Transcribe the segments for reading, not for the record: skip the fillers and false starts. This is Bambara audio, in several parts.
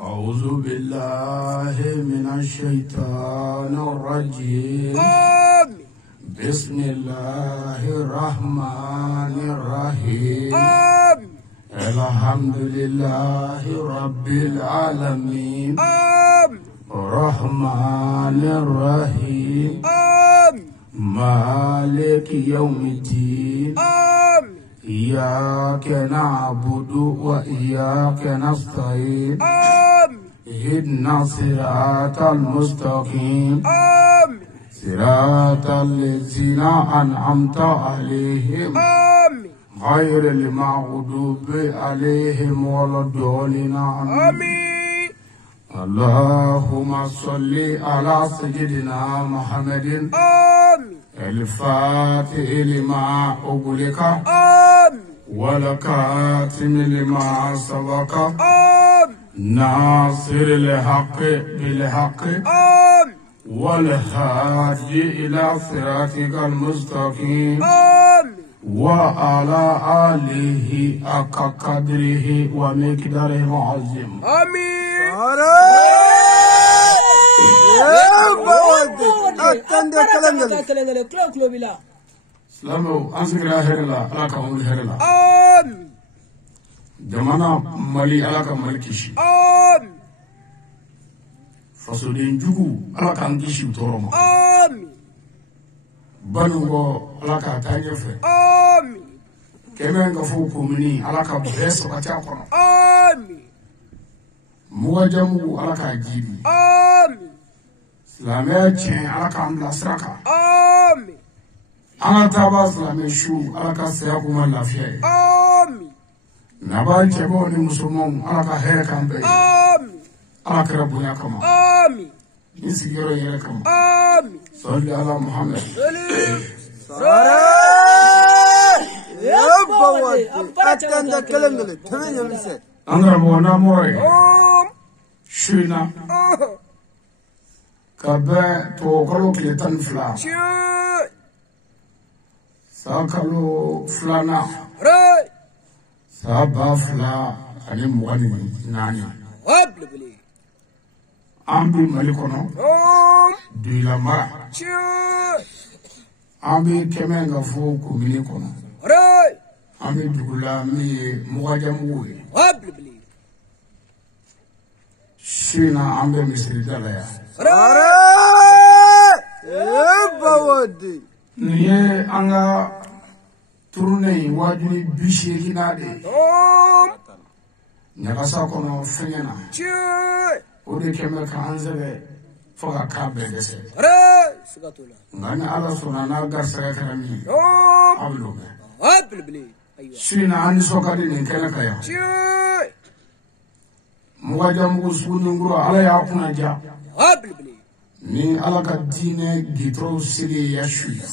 أعوذ بالله من الشيطان الرجيم. بسم الله الرحمن الرحيم. الحمد لله رب العالمين. الرحمن الرحيم. مالك يوم الدين. إياك نعبد وإياك نستعين. اهدنا الصراط المستقيم. صراط الذين أنعمت عليهم غير المغضوب عليهم ولا الضالين. آمين. اللهم صل على سيدنا محمد الفاتح لما أغلق والكاتم لما سبق ناصر الحق بالحق والهادي إلى صراطك المستقيم وعلى آله حق قدره ومقداره العظيم. آمين. Salamu ansigira herla alaka muli herla. Amin. Jamana mali alaka mali kishi. Amin. Fasodin jugu alaka angishi utoroma. Amin. Banungo alaka tanyefe. Amin. Kemenga fukumini alaka beso kachakona. Amin. Muwajamu alaka jibi. Amin. Islamia chen alaka amla sraka. Amin. Anataba Islamia shu alaka seyakuma lafiya. Amin. Naba chebo ni musulman alaka here kambe. Amin. Alaka rabunya kama. Amin. Nisigiro yere kama. Amin. Salli ala Muhammad. Andra bona moy. Shina. Kabe to kalo kletan fla. Sakalo flana. Saba fla ani mwani nani. Ambi malikono. Duila mara. Ambi kemenga fu kumini kono. Ambi dugula mi muwajamuwe. Shina ambi misiri dalaya. Niye anga turune wajuni bishiri nade. Nyakasa kono fenyana. Ode keme ka anzebe foka kabe dese. Ngani ala sona na garsaka karami. Ablume. Shina ani sokadi ninkele kaya. Muwaja mugu suni nguro ala ya kuna ja. Ni ala ka dine gitro siri ya shuya.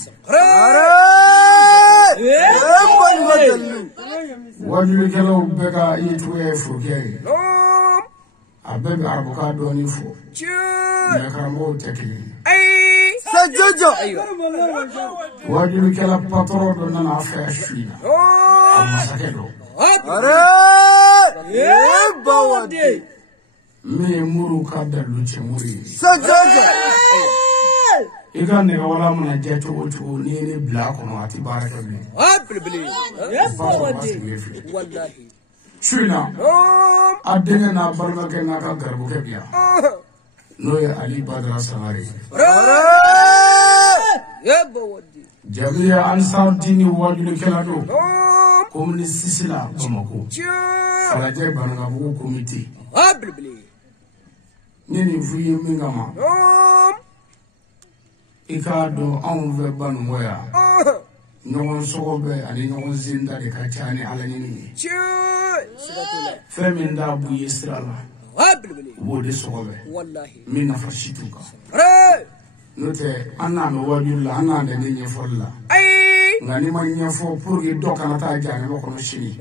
Wajuli kelo beka itwe fuke. Abebe arabuka doni fu. Nekarambo tekini. Sajojo. Wajuli kela patoro dona na afya shuya. Amasakedo. Me muru kada luche muri. Sajojo. Ika nega wala muna jeto ocho nini black no ati baraka mi. Wallahi. Shuna. Adene na baraka ke na ka garbu ke biya. Noye Ali Badra Samari. Jamia Ansar Dini wajuli kelado. Komuni Sisila Bamako. Falaje Bangabu Committee. Nini vuye mingama. Ikado anve banwaya. Nyon sobe ani nyon zinda de kachani ala nini. Feminda bu yesrala. Wode sobe. Wallahi. Mina fashituka. Note anna no wajula anna de ninye folla. Ngani manya fo purgi doka na ta jani ko no shini.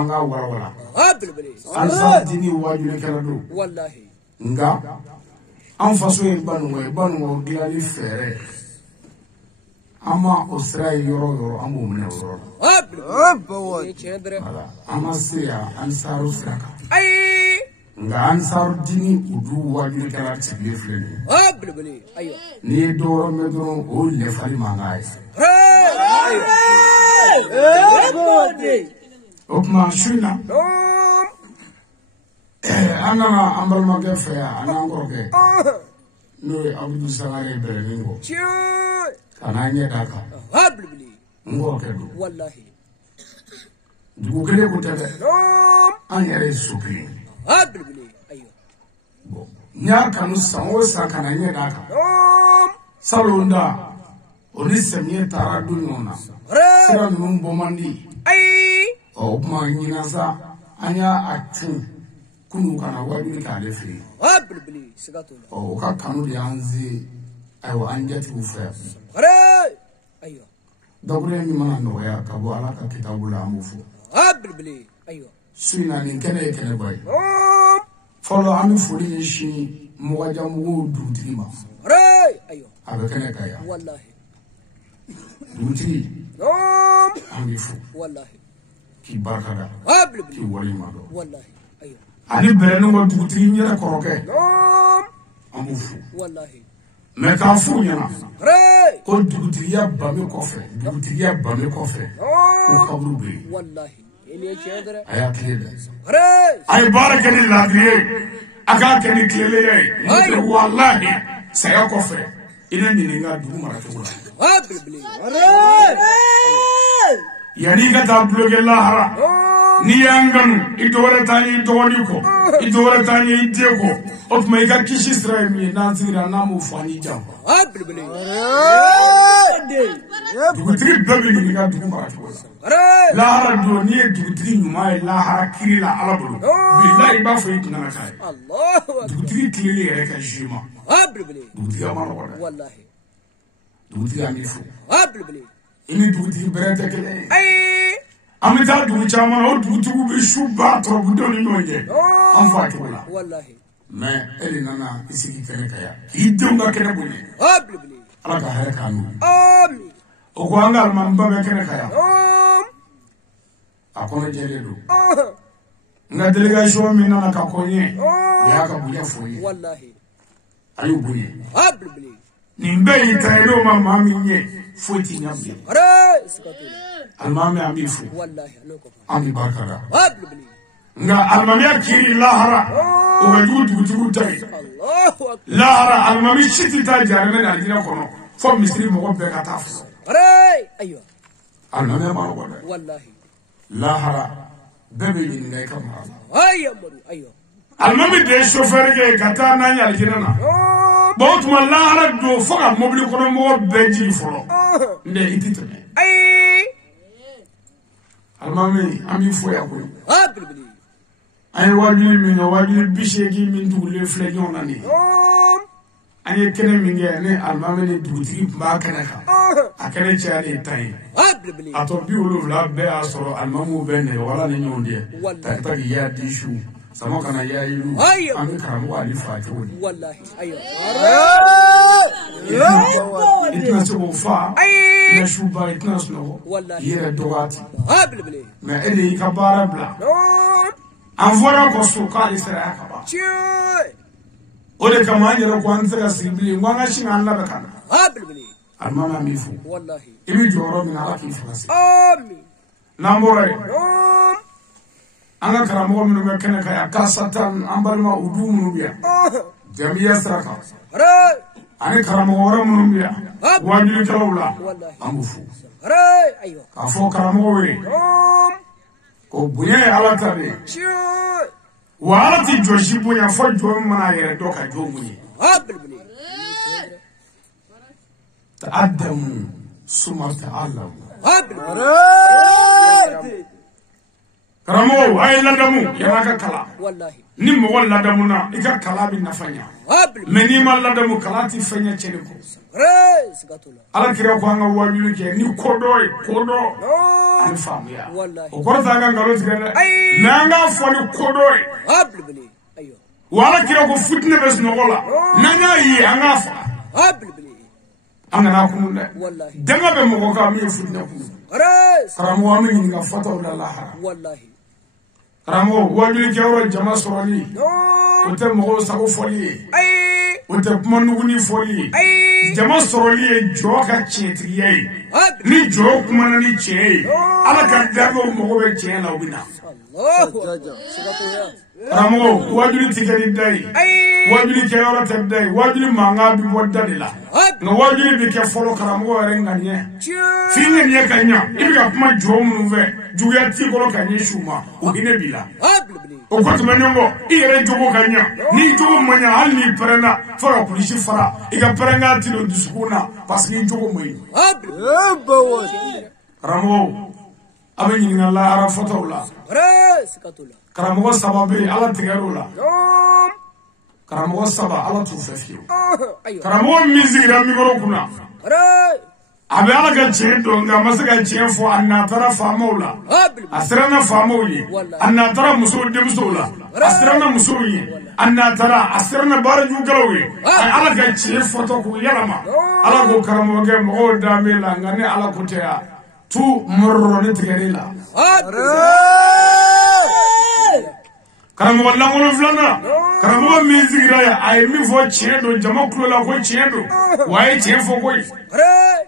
Nga wala. Ansa dini wajula kelado. Wallahi. Nga an faso ye banu dilali fere ama osra yoro amu mene yoro wala ama siya ansaru fraka nga ansaru dini udu wajuli kala tibile fleni ni doro medoro o le fali mangai okma shuna Anna ambal magafe ana ngoroke no Abdul Sangare Bereningo kananye daka ngoroke do wallahi dugu kele ko tebe an yare supi ayo bo nya kanu sanwo sakananye daka salonda oni semye tara dunyona sira numbo mandi o ma nyina sa anya atu kunu kana wajuli ka lefi o ka kanu de anzi ayo anjatu fa ayo dabure ni mana no ya ka bo ala ka kitabu la mufu بالبلي ايوه سوينا كنا باي فلو عم فولي شي مواجه مود دوتيما راي ايوه هذا كنا كايا والله دوتي عم يفو والله كي بركة بالبلي كي ولي ما دو والله ايوه أنا بيرنو دوتي نيرا كروكه عم يفو والله ما كافو ينا راي كل دوتي يا بامي كوفي دوتي يا بامي كوفي وكابلو بي والله إني أشهد أيا كليدا راي أي بارك الله فيك أكاكني كليدا والله سيكوفي إنني نيجا دوما رتولا بالبلي يعني كتاب بلوغ الله هرا نيانغن إدورة تاني إدوريكو إدورة تاني إديكو أتما إيكا كيشي سرايمي نازيرا نامو فاني جام بالبلي دوغتري بابي نيجا دوما رتولا لا هرا دوني دوغتري نماي لا هرا كيري لا على بلو بالله بافو يتنا نكاي الله دوغتري كيري ريكا جيما بالبلي دوغتري أمانا والله دوغتري أميفو بالبلي إني دوغتري بريتا كلي أي أمي دوغتري چامان أو دوغتري بشو باتر بدوني نوجه أم فاتولا والله ما إلينا نا إسيكي كني كيا يدونغا كني بني بالبلي على كهرة كانوا آمين أقوانغا المنبا كني كيا أكون جلدو nga delegation mi nana ka konye ya ka buya foye wallahi ayu buye بالبلي nimbe itayro mama minye foti nyambe راي سكتوا almami ambi fu والله أنكم ami barkada بالبلي nga almami akiri lahara o wajudu tugu tay الله أكبر lahara almami shiti ta jarme na dina kono fo misri mo be ka tafu راي أيوه almami ma ko والله lahara bebe ni ne kamara هيا مرو أيوه almami de chauffeur ke kata na nyal jinana bawt ma lahara do foga mobili kono mo beji folo nde ititene أي almami ami fo ya ko بالبلي ay wajuli min wajuli bishegi min dugule flejon nani ani kene min ge ne almami ne duguti ba kana ka akene chani tay بالبلي ato bi wulu la be asoro almamu be ne wala ne nyonde ta ta ya dishu samo kana ya yilu ami karamu ali fati woni والله أيوه itna so fa أي na shuba itna so والله yere dogati بالبلي na ele ka bara bla anvora ko so ka isra ka ba شوي ode kama nyere ko anzira sibili ngwanga shinga Allah be kana بالبلي almama mifu والله ibi joro min ala ki fasi آمين nambore anga karamo min be kana kaya kasatan ambalma udumu biya jamiya saraka راي ani karamo wora mun biya wajuli kalawla والله ambufu راي أيوه ka fo karamo we ko buye ala tabe شوي wala ti joshi buya fo jo mana yere do ka jo munye بالبلي ta'addamu summa ta'allamu بالبلي karamo ay ladamu yana ka kala والله ni mo wala ladamu na ika kala bi nafanya بالبلي meni ma ladamu kala ti fanya chene ko راي سكتوا ala kira ko anga wajulu ke ni kodo ani famu ya والله o korta anga ngalo tigere nanga foni kodo بالبلي أيوه wala kira ko futne bes no gola nanga yi anga fa بالبلي anga na kununda والله danga be mo ko ka mi futne ku راي karamo wa mi nga fata wala lahara والله karamo wajulu ke woro jama soroni o te mo sago foli أي o te manuguni foli أي jama soroli e joka chetriye بالبلي ni jo kuma na ni che ala ka dago mo ko be che la ubina الله أكبر سكتوا يا karamo wajulu tikeri dai أي wajuli ke yoro te dai wajuli manga bi bodda de la no wajuli bi ke folo karamo re nganye شوي finne ni kanya ibi ka kuma jo mu ve juya ti ko kanye shuma o ine bila بالبلي o ko to menyo ire jogo kanya ni jogo manya hal ni prena fara polisi fara iga prenga ti do diskuna parce que jogo moyi بالبلي karamo abin yin Allah ara fatawla راي سكتوا karamo sababe ala tigarula karamo saba ala tu fafiyo أيوه karamo musique da mi goro kuna راي abe ala ka tiɲɛ don nka ma se ka tiɲɛ fɔ a natara faamaw la a siranna faamaw ye a natara musow denmusow la a siranna musow ye a natara a siranna baarajugukɛlaw ye a ala ka tiɲɛ fɔtɔ k'u yɛlɛma ala ko karamɔgɔkɛ mɔgɔw danbe la nka ne ala ko tɛ ya tu mɔrɔrɔ ne tigɛr'i la karamɔgɔ lankolon filanan karamɔgɔ min sigira yan a ye min fɔ tiɲɛ don jama kulo la ko tiɲɛ don wa a ye tiɲɛ fɔ koyi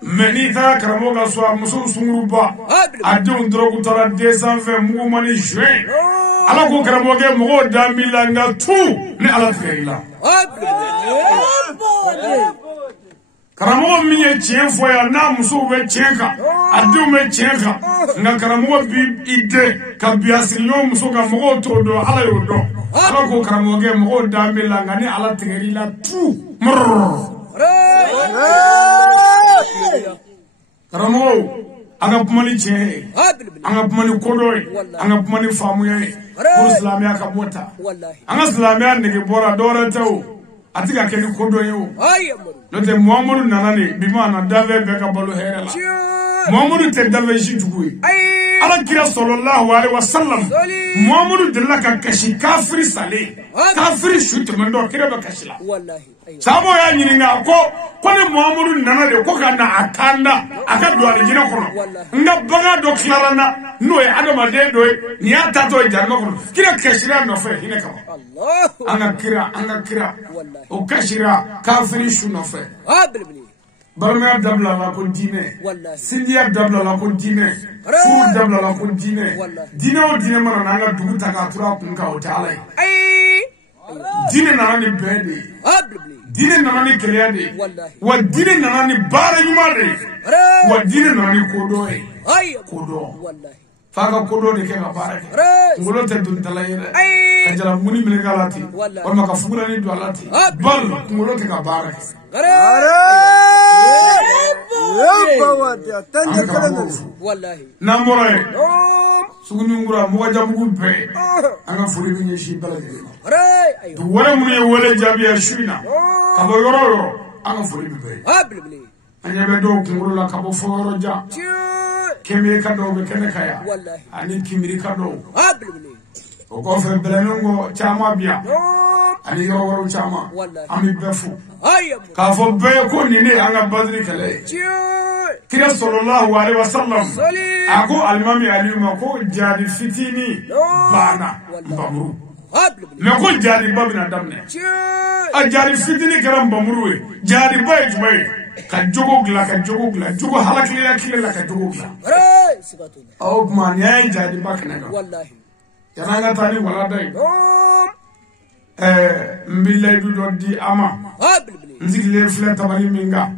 mɛ n'i taara karamɔgɔ ka so a muso sunguruba a denw dɔrɔgu taara den sanfɛ muguma ni juin ala ko karamɔgɔkɛ mɔgɔw dan b'i la nka tu ni ala tigɛr'i la karamɔgɔ min ye tiɲɛ fɔ yan n'a musow bɛ tiɲɛ kan a denw bɛ tiɲɛ kan nka karamɔgɔ b'i den ka bi a sigiɲɔgɔn muso kan mɔgɔw t'o dɔn ala y'o dɔn ala ko karamɔgɔkɛ mɔgɔw dan b'i la nka ni ala tigɛr'i la tu karamɔgɔw an ka kuma ni tiɲɛ ye an ka kuma ni kodɔn ye an ka kuma ni faamuya ye ko silamɛya ka bɔ ta an ka silamɛya nege bɔra dɔwɛrɛ tɛ o a ti ka kɛ ni kodɔn ye o n'o tɛ muhamadu nana de bi ma na dafɛ bɛɛ ka balo hɛrɛ la muhamadu tɛ dafɛ si jugu ye ala kira sallallahu alaihi wasallam muhamadu delila ka kasi kafiri salen kafiri su tɛmɛntɔ kira bɛ kasi la sahabaw y'a ɲininka ko ni muhamadu nana de ko ka na a kanda a ka don alijinɛ kɔnɔ nka bagan dɔ tilara n na n'o ye adamaden dɔ ye nin y'a tatɔ ye jahanama kɔnɔ kira kasira nɔfɛ hinɛ kama an ka kira o kasira kafiri su nɔfɛ balimaya dabila la ko diinɛ sinjiya dabila la ko diinɛ furu dabila la ko diinɛ diinɛ o diinɛ mana n'an ka dugu ta k'a tura a kun kan o tɛ ala ye diinɛ nana ni bɛn de ye diinɛ nana ni keleya de ye wa diinɛ nana ni baara ɲuman de ye wa diinɛ nana ni kodɔn ye kodɔn f'a ka kodɔn de kɛ ka baara kɛ kunkolo tɛ don dala ye dɛ ka jalabuguni minɛ k'a la ten walima ka fugulani don a la ten bal kunkolo tɛ ka baara kɛ n'an bɔra ye Sugunikura mɔgɔjamugu bɛɛ an ka foli bɛ ɲɛsin bɛɛ lajɛlen ma dugu wɛrɛ minnu ye wele jaabiya su in na ka bɔ yɔrɔ o yɔrɔ an ka foli bɛ bɛɛ ye an ɲɛ bɛ dɔw kunkolo la ka bɔ fɔ yɔrɔ jan kɛmɛ ka dɔw bɛ kɛnɛ ka yan ani kimiri ka dɔw o kɔfɛ bɛlɛnin kɔ caman bi yan ani yɔrɔ wɛrɛw caman an bɛ bɛɛ fo k'a fɔ bɛɛ ye ko nin de an ka badiri kɛlɛ ye kira sallallahu alaihi wasallam a ko alimami aliyu ma ko jadi fitini banna nbamuru mɛ ko jadi ba bɛna daminɛ a jadi fitini kɛra nbamuru ye jadi ba ye jumɛn ye ka jogo dilan jogo halakilela kile la ka jogo dilan o tuma nin y'a ye jadi ba kɛnɛ kan yan'an ka taa ni walanda ye n bɛ layidu dɔ di a ma n sigilen filɛ tabali min kan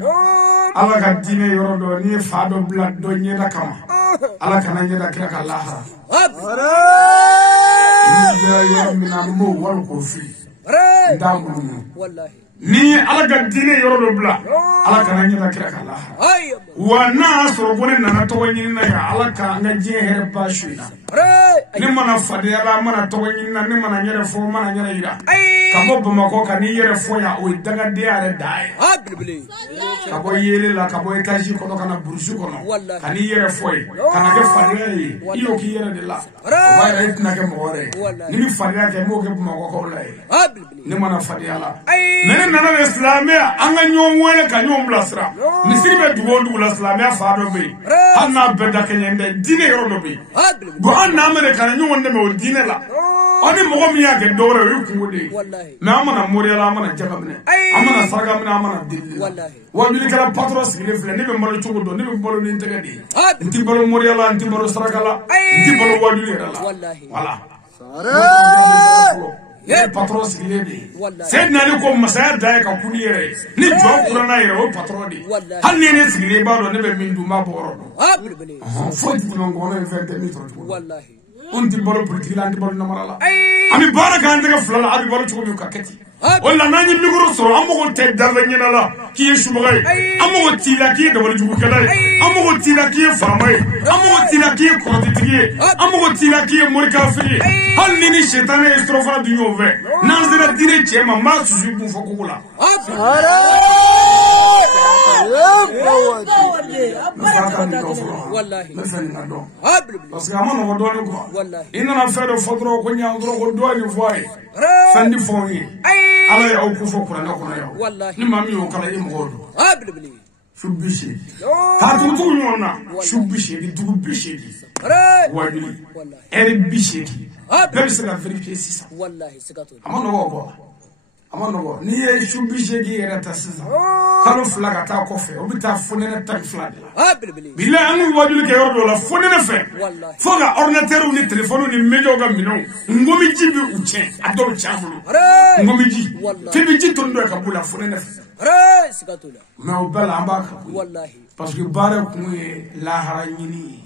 ala ka diinɛ yɔrɔ dɔ n'i ye fa dɔ bila dɔ ɲɛda kama ala kana ɲɛda kira ka lahara n'i yɛrɛ yɔrɔ min na n b'o wari k'o fili n t'a munumunu n'i ye ala ka diinɛ yɔrɔ dɔ bila ala kana ɲɛda kira ka lahara wa n'a y'a sɔrɔ ko ne nana tɔgɔ ɲini na yan ala ka an ka diɲɛ hɛrɛ ba su in na ne mana fadenya la mana tɔgɔ ɲini na ne mana n yɛrɛ fɔ mana n yɛrɛ yira ka bɔ bamakɔ ka n'i yɛrɛ fɔ yan o ye dangadenya yɛrɛ da ye ka bɔ yele la ka bɔ etazi kɔnɔ ka na burusi kɔnɔ ka n'i yɛrɛ fɔ ye ka na kɛ fadenya ye i y'o k'i yɛrɛ de la o b'a yɛrɛ i tɛna kɛ mɔgɔ wɛrɛ ye ni bɛ fadenya kɛ n b'o kɛ bamakɔkaw la ye ne mana fadenya la mɛ ne nana de silamɛya an ka ɲɔgɔn wele ka ɲɔgɔn bilasira misiri bɛ dugu o dugu la silamɛya fa dɔ bɛ yen hali n'a bɛɛ da kɛɲɛ tɛ diinɛ yɔrɔ dɔ bɛ yen bon an n'an bɛ de ka na ɲɔgɔn dɛmɛ o diinɛ la ɔ ni mɔgɔ min y'a kɛ dɔwɛrɛ o ye kungo de ye mɛ an mana moriya la an mana jaga minɛ an mana saraka minɛ an mana deli la wajuli kɛra patron sigilen filɛ ne bɛ balo cogo dɔn ne bɛ balo ni n tɛgɛ de ye n tɛ balo moriya la n tɛ balo saraka la n tɛ balo wajuli yɛrɛ la voilà ye patron sigilen de ye Seydina Ali ko masaya da ye ka kuni yɛrɛ ye ni jɔn kura n'a yɛrɛ o patron de ye hali ni ne sigilen b'a dɔn ne bɛ min dun n b'a bɔ yɔrɔ dɔn foyi tɛ tɛmɛ nkɔmɔ in fɛn tɛ min sɔrɔ cogo an tɛ balo politiki la an tɛ balo namara la an bɛ baara kɛ an tɛgɛ fila la a bɛ balo cogo min ka kɛ ten o la n'an ye mikoro sɔrɔ an mago tɛ dafɛ ɲɛna la k'i ye subaga ye an mago t'i la k'i ye dabalijugukɛla ye an mago t'i la k'i ye faama ye an mago t'i la k'i ye kɔrɔtitigi ye an mago t'i la k'i ye morikafiri ye hali ni ni sɛtanɛ ye surɔfana dun ɲɔgɔn fɛ n'an sera diinɛ cɛ ma n b'a susu kun fɔ kogo la والله parce que amana wadoni ko inana fedo fodro ko nyaandro ko doni foy sandi fongi ala ya ko fo qur'an ko na ni mami o kala im godo shubbishi ta tu nyona shubbishi di dubishi wajuli eri bishi bebe se la vérifier si ça wallahi sikato amano go ni e shubbishi gi era tasisa kalo flaga ta ko fe obita fonene tak flaga bila anu wajuli ke yordo la fonene fe foga ordinateur ni téléphone ni mejo ga mino ngomi jibi uche adol chamulu ngomi ji tibi ji tondo ka bula fonene fe sikato la na obala ambaka wallahi parce que bare ko la haranyini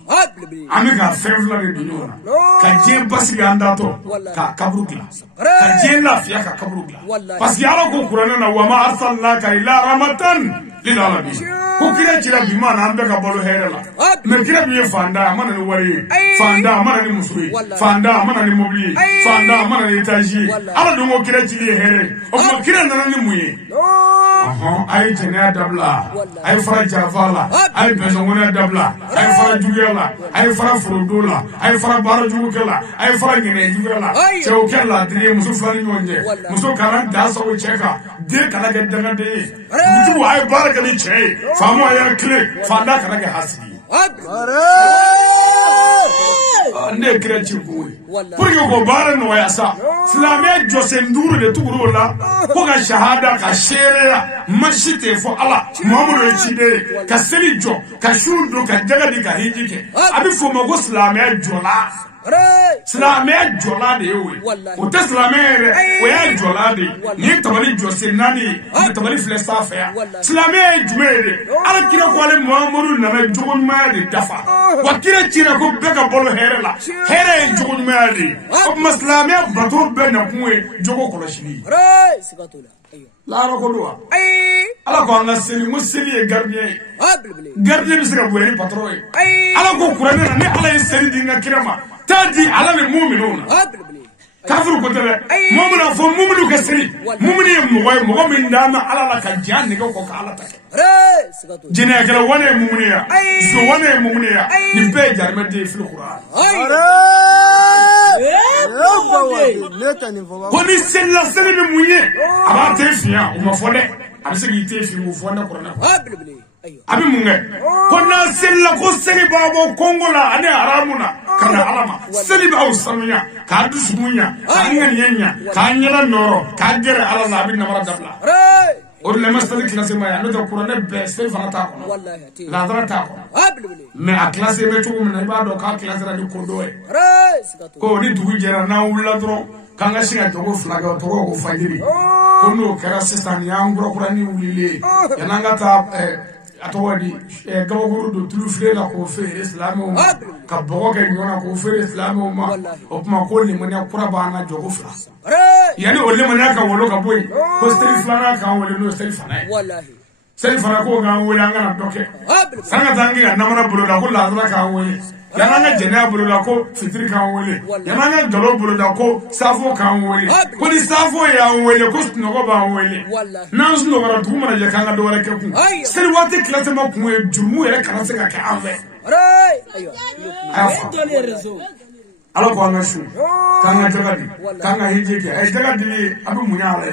ami ka fevla de dunyona ka je basi anda to ka kabrukla ka je la fiya ka kabrukla parce que ala ko qur'ana na wa ma arsalnaka ila rahmatan lil alamin ko kire jira bi mana ambe ka bolo herela me kire bi fanda mana ni wari fanda mana ni musuri fanda mana ni mobili fanda mana ni taji ala do mo kire jili here o mo kire nana ni muye ay jena dabla ay fara jarfala ay bezongona dabla ay fara jugela ay fara frodola ay fara baro jugela ay fara ngene jugela so kella dri muso fani nyonje muso kana dasa o cheka de kana ga daga de mutu ay baraka ni che famo ay click fanda kana ga hasbi ne kreti ko pour que go bare no ya sa islamia jose nduru de tuguru la ko ga shahada ka shere mashite fo ala muhammadu chide ka selijo ka shundo ka jaga di ka hijike abi fo mago islamia jola islamia jola de we o te islamia we ya jola de ni tabali jose nani ni tabali flesa fa ya islamia jumede ala kira ko ale muhammadu na me jogon ma de dafa wa kira tira ko be ka bolo herela here jogon ma de o islamia bato be na kuwe jogo koloshini la ko do ala ko anga seli museli e gardien bi sira bueni patron ala ko qur'ana ne ala e seli dinga kirama tadi ala ne mu'minuna kafir ko tele mu'mina fo mu'minu ka seli mu'mini mo min dama ala la ka janni ko ka ala ta jina kala wane mu'miniya so wane mu'miniya ni be jarma de fil qur'an koni sella seli ni munye aba tefiya o ma fode abisigi tefi mo fonda qur'ana abi munge kona sella ko seli babo kongola ane haramuna kana alama seli ba usamunya ka dusumunya ka nganyanya ka nyala noro ka gere ala na bi namara dabla or le mastali classe ma ya no to qur'ana be seli fana ta ko wallahi la dara ta ko me a classe me to mun ba do ka classe ra di ko do ko ni dugu jera na wula dro kanga singa to ko flaga to ko fajiri ko no kera sistani ya ngro qur'ani wulile yananga ta atowadi gabaguru do tulu flela ko fe islamo ka bogo ke nyona ko fe islamo ma opma ko ni manya kuraba na jogo fla yani olle manya ka wolo ka boy ko steli flana ka wolo no steli fana wallahi steli fana ko ga wolo ngana doke sanga tangi na mara bulo da ko la ka wolo yananga jena bulo da ko fitri ka wolo yananga galo bulo da ko safo ka wolo ko ni safo ya wolo ko no ko ba wolo nan su no bara duma na kanga do wala ke ku sel wate klate ma ku e jumu e kana se ka ka ave ayo ala ko anga shu kanga jagadi kanga hijike e jagadi abu munyale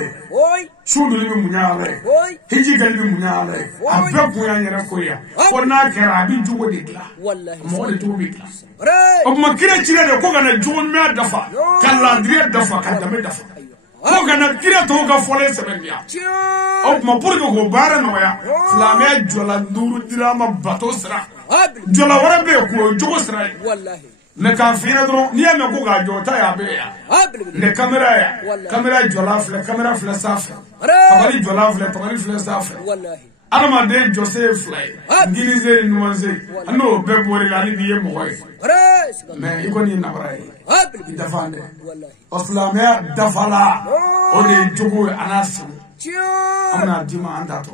shudu libi munyale hijike libi munyale abe ku ya nyere ko ya ko na kera abi jugo de gla wallahi mo de to bi o ma kire chire de ko gana jugo me dafa kala dire dafa ka dame dafa ko gana kire to ga fole sebendia o ma pour ko bara no ya flamé jola nduru dirama bato sra jola wara be ko jugo sra wallahi me ka fina dro ni ya me ko ga jota ya be ya le camera jola fle safa tabali jola fle safa wallahi alama de Joseph fly ngilize nuanze ano be bori la ni biye mo koy me ikoni na bray idafande oslamia dafala o de jogo anasu amna dima andato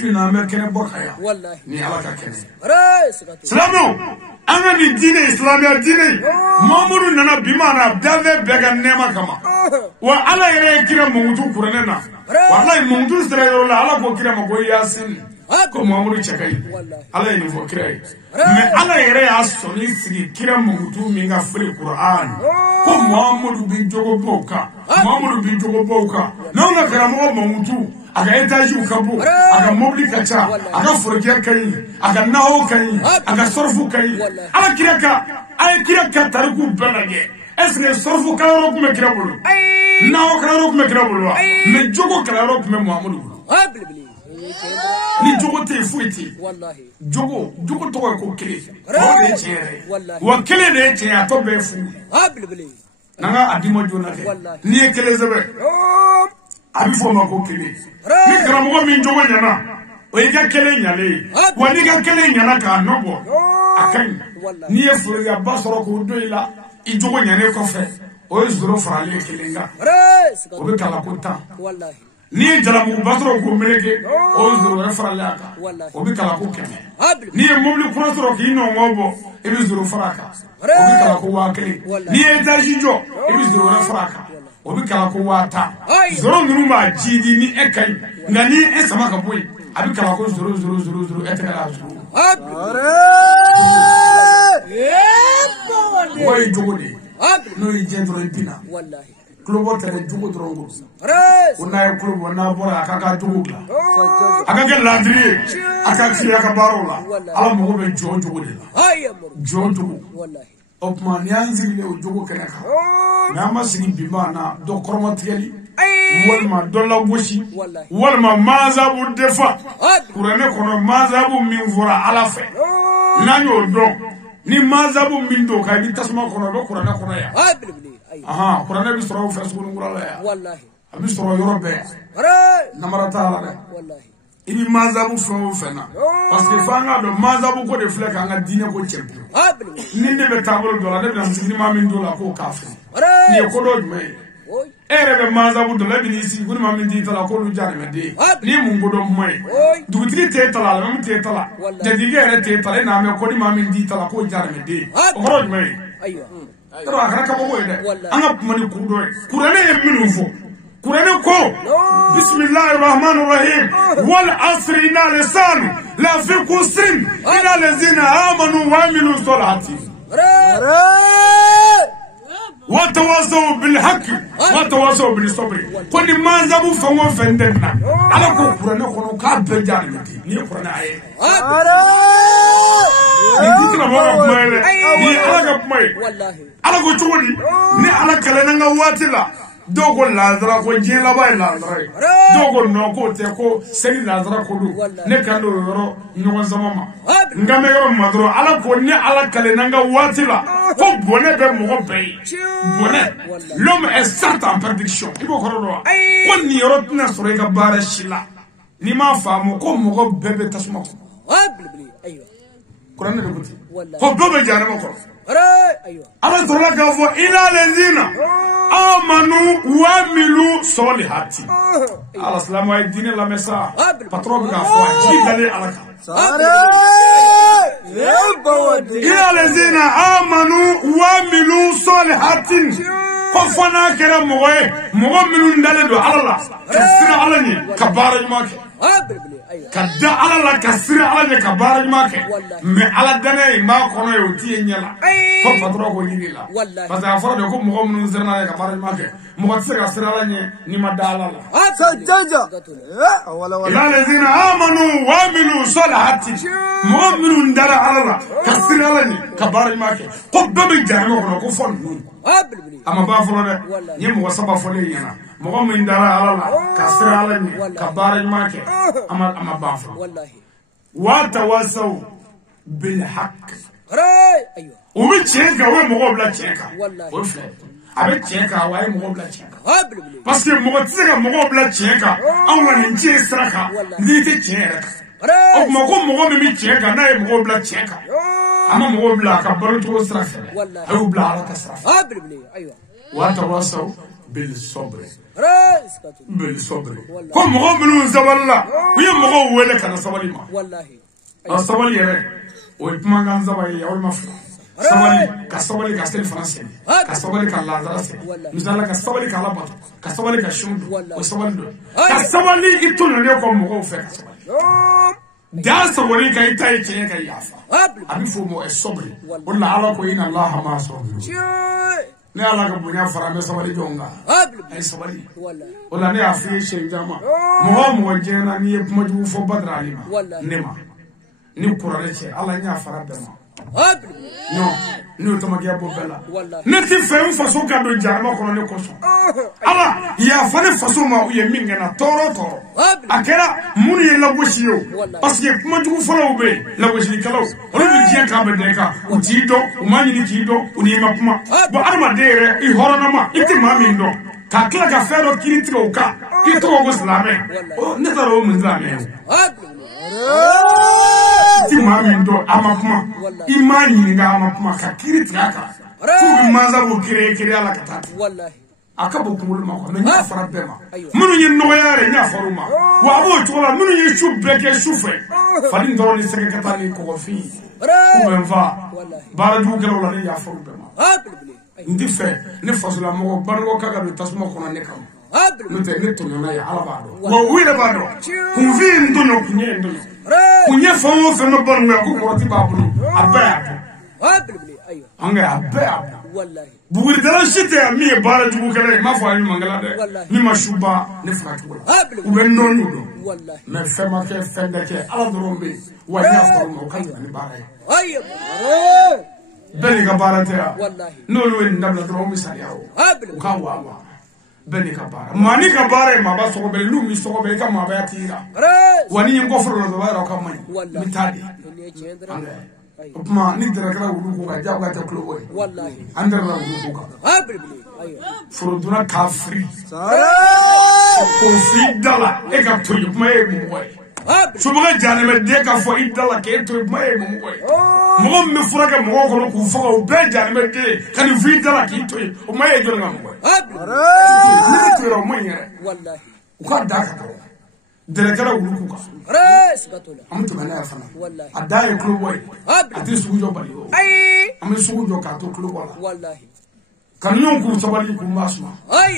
suna me kene bokaya wallahi ni alaka kene Salamu anga ni dine islamia dine mamuru nana bimana dave bega nema kama wa ala yere kira mungu kuranena wallahi mungu sira yola ala ko kira mako yasin ko mamuru chakai ala yini fo kira me ala yere asoni sigi kira mungu minga fili Qur'an ko mamuru bi jogo boka nonga kira mungu aga etaji ukabu aga mobli kacha aga furkiya kai aga naho kai aga sorfu kai ala kiraka tariku belage esne sorfu kayoro kuma kirabulu naho kayoro kuma kirabulu me jogo kayoro kuma muhammadu ni jogo te fuiti wallahi jogo to ko kile o de chere wa kile de che ato be fu nanga adimo jona ke ni kele zebe abi fo ma ko kele ni gramo min jogo nyana o yiga kele nyale wani ga kele nyana ka nobo akan ni e fo ya basoro ko do ila I jogo nyane ko fe o zuro frale kelenga o be kala ko ta wallahi ni jalamu basoro ko meleke o zuro frale aka o be kala ko keme ni e mobli kurasoro ki no ngobo e be zuro fraka o be kala ko wa kele ni e dajijo e be zuro fraka obi kala ko wata zoro nuru ma jidi ni ekai ngani esama ka boy abi kala ko zoro etekala zoro way jogodi no yi jendro pina wallahi klubo tere jogo drongo una e klubo na bora akaka jogla akaka ladri akaka aka barola ala mo be jogodi jogo wallahi opman yanzi le jogo kenaka nama sigi bimana do kromatiyali walma dolla goshi walma mazabu defa kurane kono mazabu min fura ala fe nanyo do ni mazabu min do kay bi tasma kono do kurane kono ya aha kurane bi soro fe sunu ngurala ya wallahi abi soro yorobe namarata ala wallahi ibi mazabu fena parce que fanga do mazabu ko de fleka nga dine ko chempi ni ne be tabolo do la de na sigi ma min do la ko kafe ni ko do me ere be mazabu do la bi ni si guni ma min di tala ko lu jare me de ni mun godo moy dugutiri te tala la mi te tala de digere te tala na me ko di ma min di tala ko jare me de ko do me ayo tro akara ka mo de anga mani ku do kurane e minu fo kurane ko bismillahir rahmanir rahim wal asri inna lisan la fi qusrin ila allazina amanu wa amilu salati wa tawasaw bil haqq wa tawasaw bis sabr ko ni manzabu fango fendenna ala ko kurane ko ka be jani ni kurane aye ni dikna mo ko mele ni ala ga may wallahi ala ko chudi ni ala kala nga watila dogo lazara ko jela bay lazara dogo no ko te ko seri lazara ko du ne kando yoro nyogo zamama ngame yoro madro ala ko ni ala kale nanga watila ko bone be mo be bone l'homme est certain en perdition ibo ko do ko ni yoro tna sore ga bare shila ni ma famo ko mo bebe tasma ko aywa Quran de guti ko bebe janama ko aywa ala tola ka fo ila lezina amanu wa milu solihati ala salamu ay dine la mesa patron ga fo ji dale ala ila lezina amanu wa milu solihati ko fana kera mo milu ndale do ala kasira ala ni kabara make kadda ala la kasira ala ne kabara make me ala dane ma kono yo tie nyala ko patron ko ni la parce que aforo de ko mo milu zerna ne kabara make mo tsira sira ala ni madala la sajja ila lazina amanu wa milu salihati mo milu ndala ala kasira ala ni kabara make ko bebe jarmo ko fon ama ba folo de ni mo saba folo yana mo min dara ala kasra ala ni kabara make ama ba folo wallahi wa tawasaw bil haqq aywa o mi cheka we mo bla cheka o fle avec cheka wa mo bla cheka parce que mo tseka mo bla cheka awon ni che sraka ni te cheka o mo ko mi cheka na mo bla cheka أما مغبلا كبرت وسرف أو بلا على كسرف أيوة وتواصوا بالصبر بالصبر هم مغبلون زبلا ويوم مغول كان صبالي ما والله الصبالي يا ويبمان كان زبالي أول ما sabali ka sabali ka sel français ka sabali ka lazarase misala ka sabali ka labat ka sabali ka shundu o sabali do ka sabali itunu ne ko mo fe ka sabali da sabali ka itai ce ka yafa abi fo mo e sobri wala ala ko ina allah ma sabri ne ala ka bunya fara me sabali jonga ay sabali wala ne afi she jama mo jena ni e maju fo badralima nema ni kurare ce ala nya fara bema non nous sommes à Bobella. N'est-ce pas une façon de Jarma qu'on est conscient? Alors, il y a fait façon où il y a Mingana Toro. À quelle Mouni la Boshio? Parce que moi, tu vous follow la Boshi Kalo. On est bien Kabedeka, ou Tido, ou Mani Tido, ou Nimapma. But Armadere, I Horanama, it is Mamindo. Kakla Cafero Kiritoka, Kito was Lame. Oh, never woman's Lame. Ti mamindo amakuma imani nga amakuma kakiri tiaka fu maza bo kire ala katata wallahi akabo kumul mako me nya fara bema munu nyi no yare nya faruma wa bo tola munu nyi shubeke shufe fadin ndoro ni sege katani ko fi ubenva bara du gelo la ya faru bema ndi fe ne fasula mo bargo kaga do tasmo kono ne kam nute ne tonyo ya ala bado wo wile bado kunvi ndonyo kunye ndonyo kunye fawo feno bon me ko ko ti babulu abaya anga abaya wallahi bugul dara shite mi bara jugu kale ma fa ni mangala de ni mashuba ne fatu u ben nonu do wallahi me fema ke fende ke ala dorombe wa ya fa mo kan ni bara ay beni ga bara te wallahi nonu en ndabla dorombe sariyawo ka wa beni ka bara mani ka bara ma ba so be lu mi so be ka ma ba tira wani ngo furo do ba ka mani mi tadi ma ni dara kala wulu ko ga jaga ta klo boy wallahi andar la wulu ko ayo furo duna ka free ko fi dala e ka to yi ma e mu boy so mo ga jane me de ka fo idala ke to ma e mu boy mo me fura ka mo ko ku fo ko be jane me de kan fi dala ki to o ma e jona ngam boy ni to ro mo yere wallahi ko da ka Derekara wulukuka. Sikatola. Amu tumana afana. Wallahi. Adai club boy. Ati sujo bali. Amu sujo ka to club wala. Wallahi. Kanyon ku sabali ku masma.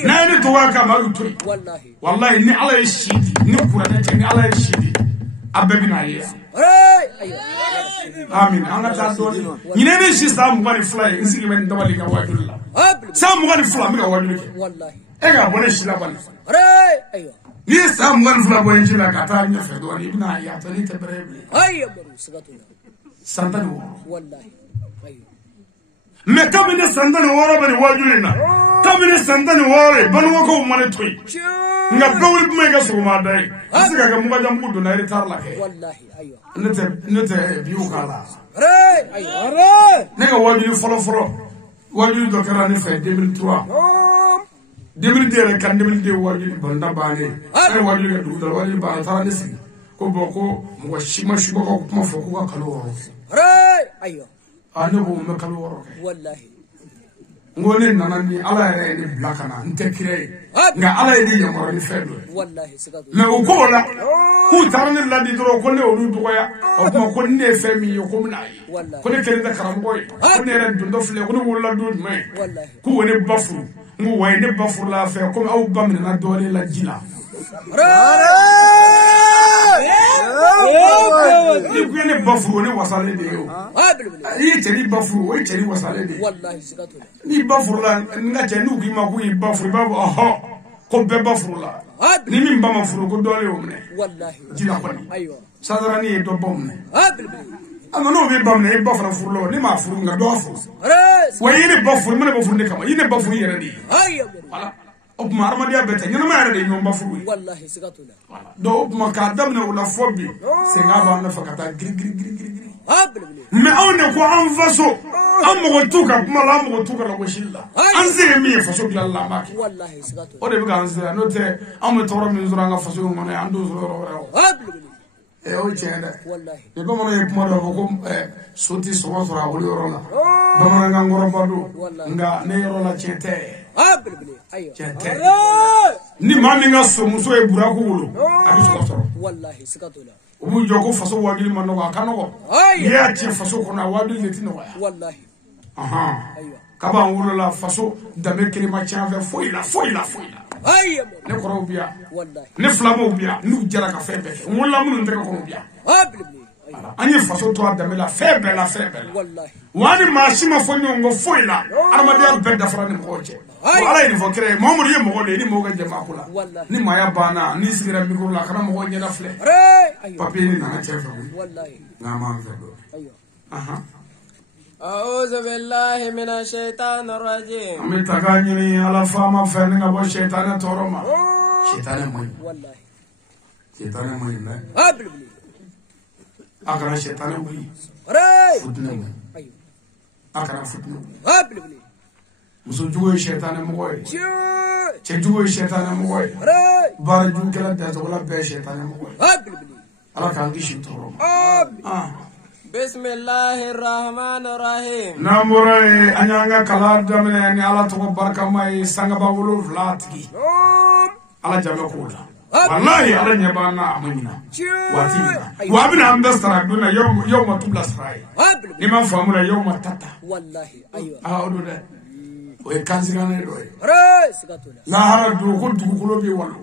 Na ni to waka maru to. Wallahi. Wallahi ni ala shidi. Ni kurana ni ala shidi. Abebi na ye. Amin. Anga ta do ni. Ni ne shi sam ngani fly insigi men dabali ka wajulla. Sam ngani fly mi ka wajulla. Wallahi. Ega bone shi la bali. Ayo. Yes, I'm going to go into la Catania Fedor, even I have to eat a brave. I am Santa Wallahi. Me come in the Santa War and Wajulina. Come in the Santa War, Banwako Monetary. Not go with Megas for my day. I think I can Madame Wood and I retire like not a view color. Nega, what do you follow? What do you do? Carani Devil to Demil de kan demil de wali banda bane ay wali ga du wali ba tara nisi ko boko mo shima shima ko kuma fo ko kalo ayo ane bo me kalo wallahi ngone nanani ala ya ni blakana ntekire nga ala ya di yamoro ni fedo wallahi sigado me ko la ku tara ni ladi dro ko ne odu do ya o kuma ko ne femi yo ko munai ko ne kere da karam boy ko ne ren dundo fle ko ne wolla do me ku woni bafu mu way ne bafur la fe comme aw bam na dole la jila ni ku ne bafur ne wasale de yo yi teri bafur o teri wasale de wallahi sigato ni bafur la nga je nu ki ma ku yi bafur ba ho ko be bafur la ni min ba ma furu ko dole o mne wallahi jila ko ni ayo sadara ni do bom ne ama no be bam ne ba fara furlo ni ma furu nga do furu wa yene ba furu mene ba furu ne kama yene ba furu yere di wala op ma armadia beta nyana ma yere de nyom ba furu wallahi sigatula wala do op ma ka dam ne wala fobi se nga ba na fakata gri me on ko an faso am mo tuka kuma la mo tuka la washilla an zire mi faso bila la ma wallahi sigatula o de be ga an zire no te am toro min zura nga faso mo ne andu zoro o tiɲɛ dɛ wallahi ni bamanan ye kuma dɔ fɔ ko so tɛ sɔgɔ sɔrɔ a wolo yɔrɔ la bamanankan kɔrɔba don nka ne yɔrɔ la tiɲɛ tɛ tiɲɛ tɛ ni maa min ka somuso ye buraku wolo a bɛ sɔgɔ sɔrɔ wallahi siga t'o la u b'u jɔ ko faso waajuli ma nɔgɔ a ka nɔgɔ n'i y'a tiɲɛ faso kɔnɔ a waajuli de tɛ nɔgɔya wallahi kab'an wolola faso danbe kelen ma tiɲɛ an fɛ foyi la foyi la foyi la ne kɔrɔw bi yan ne filabaw bi yan n'u jɛra ka fɛn bɛɛ kɛ n wolola minnu tɛgɛ kɔnɔ bi yan an ye faso to a danbe la fɛn bɛɛ la fɛn bɛɛ la wa ni maa si ma fɔ ɲɔgɔn kɔ foyi la adamadenya bɛɛ dafara ni mɔgɔw cɛ ala ye nin fɔ kira ye Mahamadu ye mɔgɔ de ye ni mɔgɔ ka jɛma ko la ni maaya banna n'i sigira mikoro la kana mɔgɔw ɲɛda filɛ papiye ni nana cɛ fɛ nka m'an fɛ dɔn أعوذ بالله من الشيطان الرجيم أمي تكاني على فما فننا بو شيطان تورما شيطان مين والله شيطان مين لا قبل أكره شيطان مين فتنة مين أكره فتنة قبل مسوجو شيطان مغوي تجو شيطان مغوي بارجو كلا دزولا بي شيطان مغوي قبل على كان شيء تورما بسم الله الرحمن الرحيم ناموراي أنيانغا كلا دمني أني على توك بركة ماي سانغبا ولو فلاتكي على جابو كولا والله على نيبانا أمينا واتينا وابنا أمدسترا دونا يوم تبلا سراي نما فامونا يوم تاتا والله أيوة أودو ده ويكانزيغانا دوي سكاتولا لا هرا دوكو دوكولو بي والو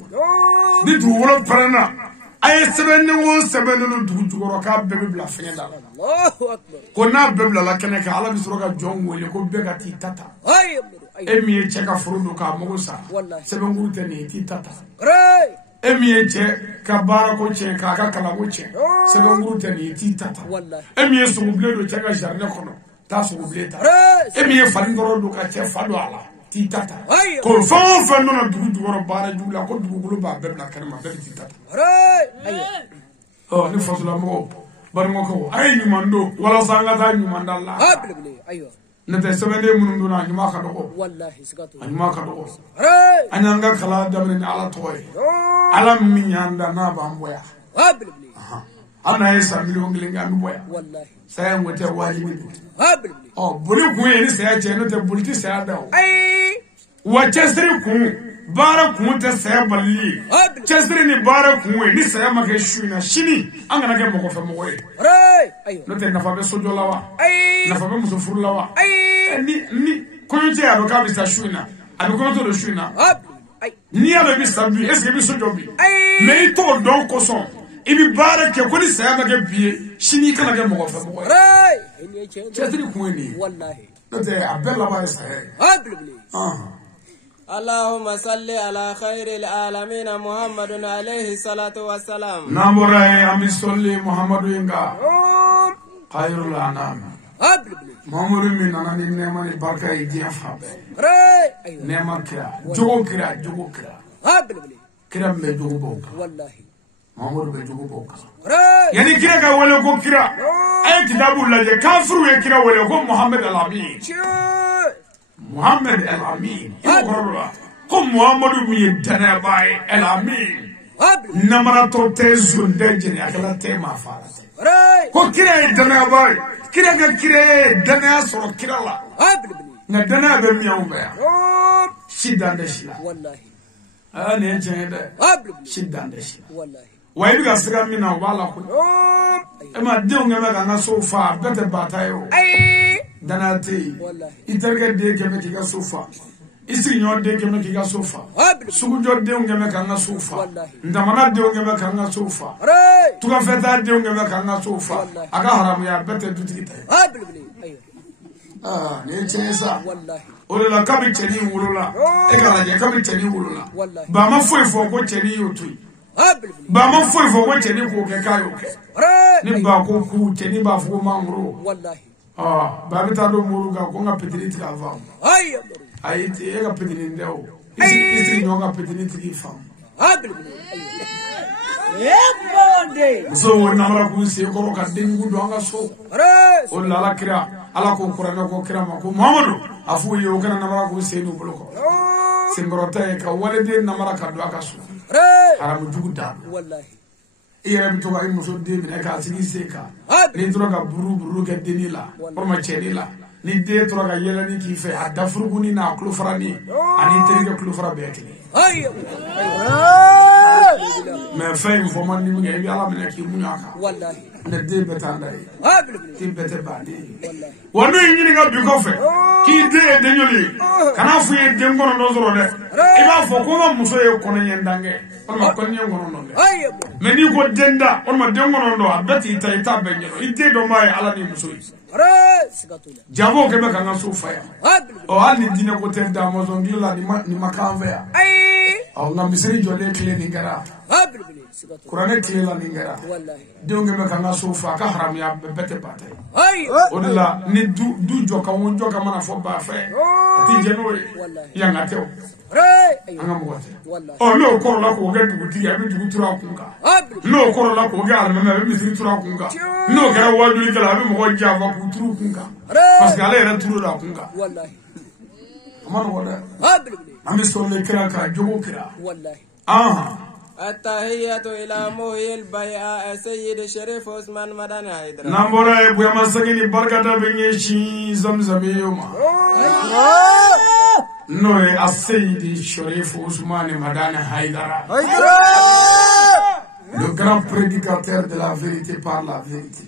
دي دوكولو فرنا ay sebenne wo sebenne no dugu jugoro ka bebe bla fenya da Allahu akbar ko na bebe bla la kene ka ala bi soro ka jon wele ko be ka ti tata e mi e che ka furu ka mo sa seben guru te ni ti tata e mi e che ka bara ko che ka kala ko che seben guru te ni ti tata e mi e so ble do che ka jarne kono ta so ble ta e mi e fali ngoro do ka che fado ala ti tata ko fon no dugu jugoro bara jula ko dugu gulu ba bebe la kene ma bebe ti tata oh ni fasula mo bar mo ko ay ni mando wala sanga ta ni mandalla ayo ne te sebende mun duna ni ma ka do wallahi sigatu ni ma ka do anyanga kala damne ala toy ala mi nyanda na ba mboya ana yesa million ngilinga mboya wallahi saya ngote wajibi oh buri ku ni saya je no te bulti saya da wa chesri ku bara kun ta saya balli chesri ni bara kun ni saya make shuina shini an gana ke moko fe moko ayo no te nafa be sojo lawa nafa be muso furu lawa ni koyote ya ka bi sa shuina abi ko to do shuina ni ya be sabi est ce que bi sojo bi mais to don ko son ibi bara ke ko ni saya make biye shini kana ke moko fe moko chesri kun ni wallahi no te abella ba saya اللهم صل على خير العالمين محمد عليه الصلاة والسلام ناموراي أمي صلي محمد إنغا خير الأنام محمد من أنا نعمة البركة يديا فابه نعمة كرا جوكو كرا كرا مجوكو بوكا والله محمد بجوكو بوكا يعني كرا كوالي كو كرا أي كتاب الله كافر وكرا ولا كو محمد الأمين محمد الأمين كم محمد ميدنا باي الأمين نمرة تزون دجني أكلا تما فارس كم كره دنا باي كره دنا سر كره لا ندنا بميوم بيا شدان دشلا والله أنا جهده شدان دشلا والله ويبقى سكان منا وبالا كل أما ديون جماعة كنا سوفا بيت باتايو danate iterke de keme kiga sofa isri nyo de keme kiga sofa sugujo de ngeme kanga sofa ndamana de ngeme kanga sofa tuka feta de ngeme kanga sofa aga haramu ya bete dutikita ne chenesa olela kabi cheni wulula ekala je kabi cheni wulula ba ma foi fo ko cheni yotui ba ma foi fo ko cheni ko ke kayo ke ni ba ko ku cheni ba fo mangro wallahi babita do muruga ko nga petiniti ka fam ay ti e ga petini ndew isi no ga petiniti ki fam so wona mara ku si ko ka dengu do nga so o la la kira ala ko qur'an ko kira ma ko mamadu afu yo kana na mara ku si no bloko singorota ka walide na mara ka do aka so haram juguda wallahi iya bi to ga muso de bi ka sigi seka ni to ga buru ga denila forma chenila ni de to ga yela ni ki fe adda furuguni na klu farani ani teriga klu fara be kini mais fe information ni ngi bi ala me ki munyaka wallahi ne de betanda ki bete badi wanu ngi nga bi ko fe ki de nyoli kana fu ye de ngono no zoro de iba fo ko muso ye kono nyendange on ma kono ngono no de mais ni ko denda on ma de ngono no abeti ita be nyoro ide do mai ala ni muso yi jabo ke be kan so fa ya o ali dine ko te da mo zongila ni makanve ya o ngam bisiri jole kle ni gara Kurane klela ningera donge me kan so fa ka haram ya bete bate odla ni du joka won joka mana fo ba fe ati jenori ya ngate anga mote o no ko la ko ga du ti ya bi du tura kunga no ko la ko ga alma me mi tura kunga no gara wadu kala bi mo ja va ku turu kunga parce que ala era turu da kunga wallahi amana wada ami so le kira ka jogo kira wallahi التحية إلى موهي البيعاء سيد الشريف عثمان مدني حيدر نامبورا يبو يا مسكيني بركة بنيشي زمزم يوما نوي السيد الشريف عثمان مدني حيدر le grand prédicateur de la vérité par la vérité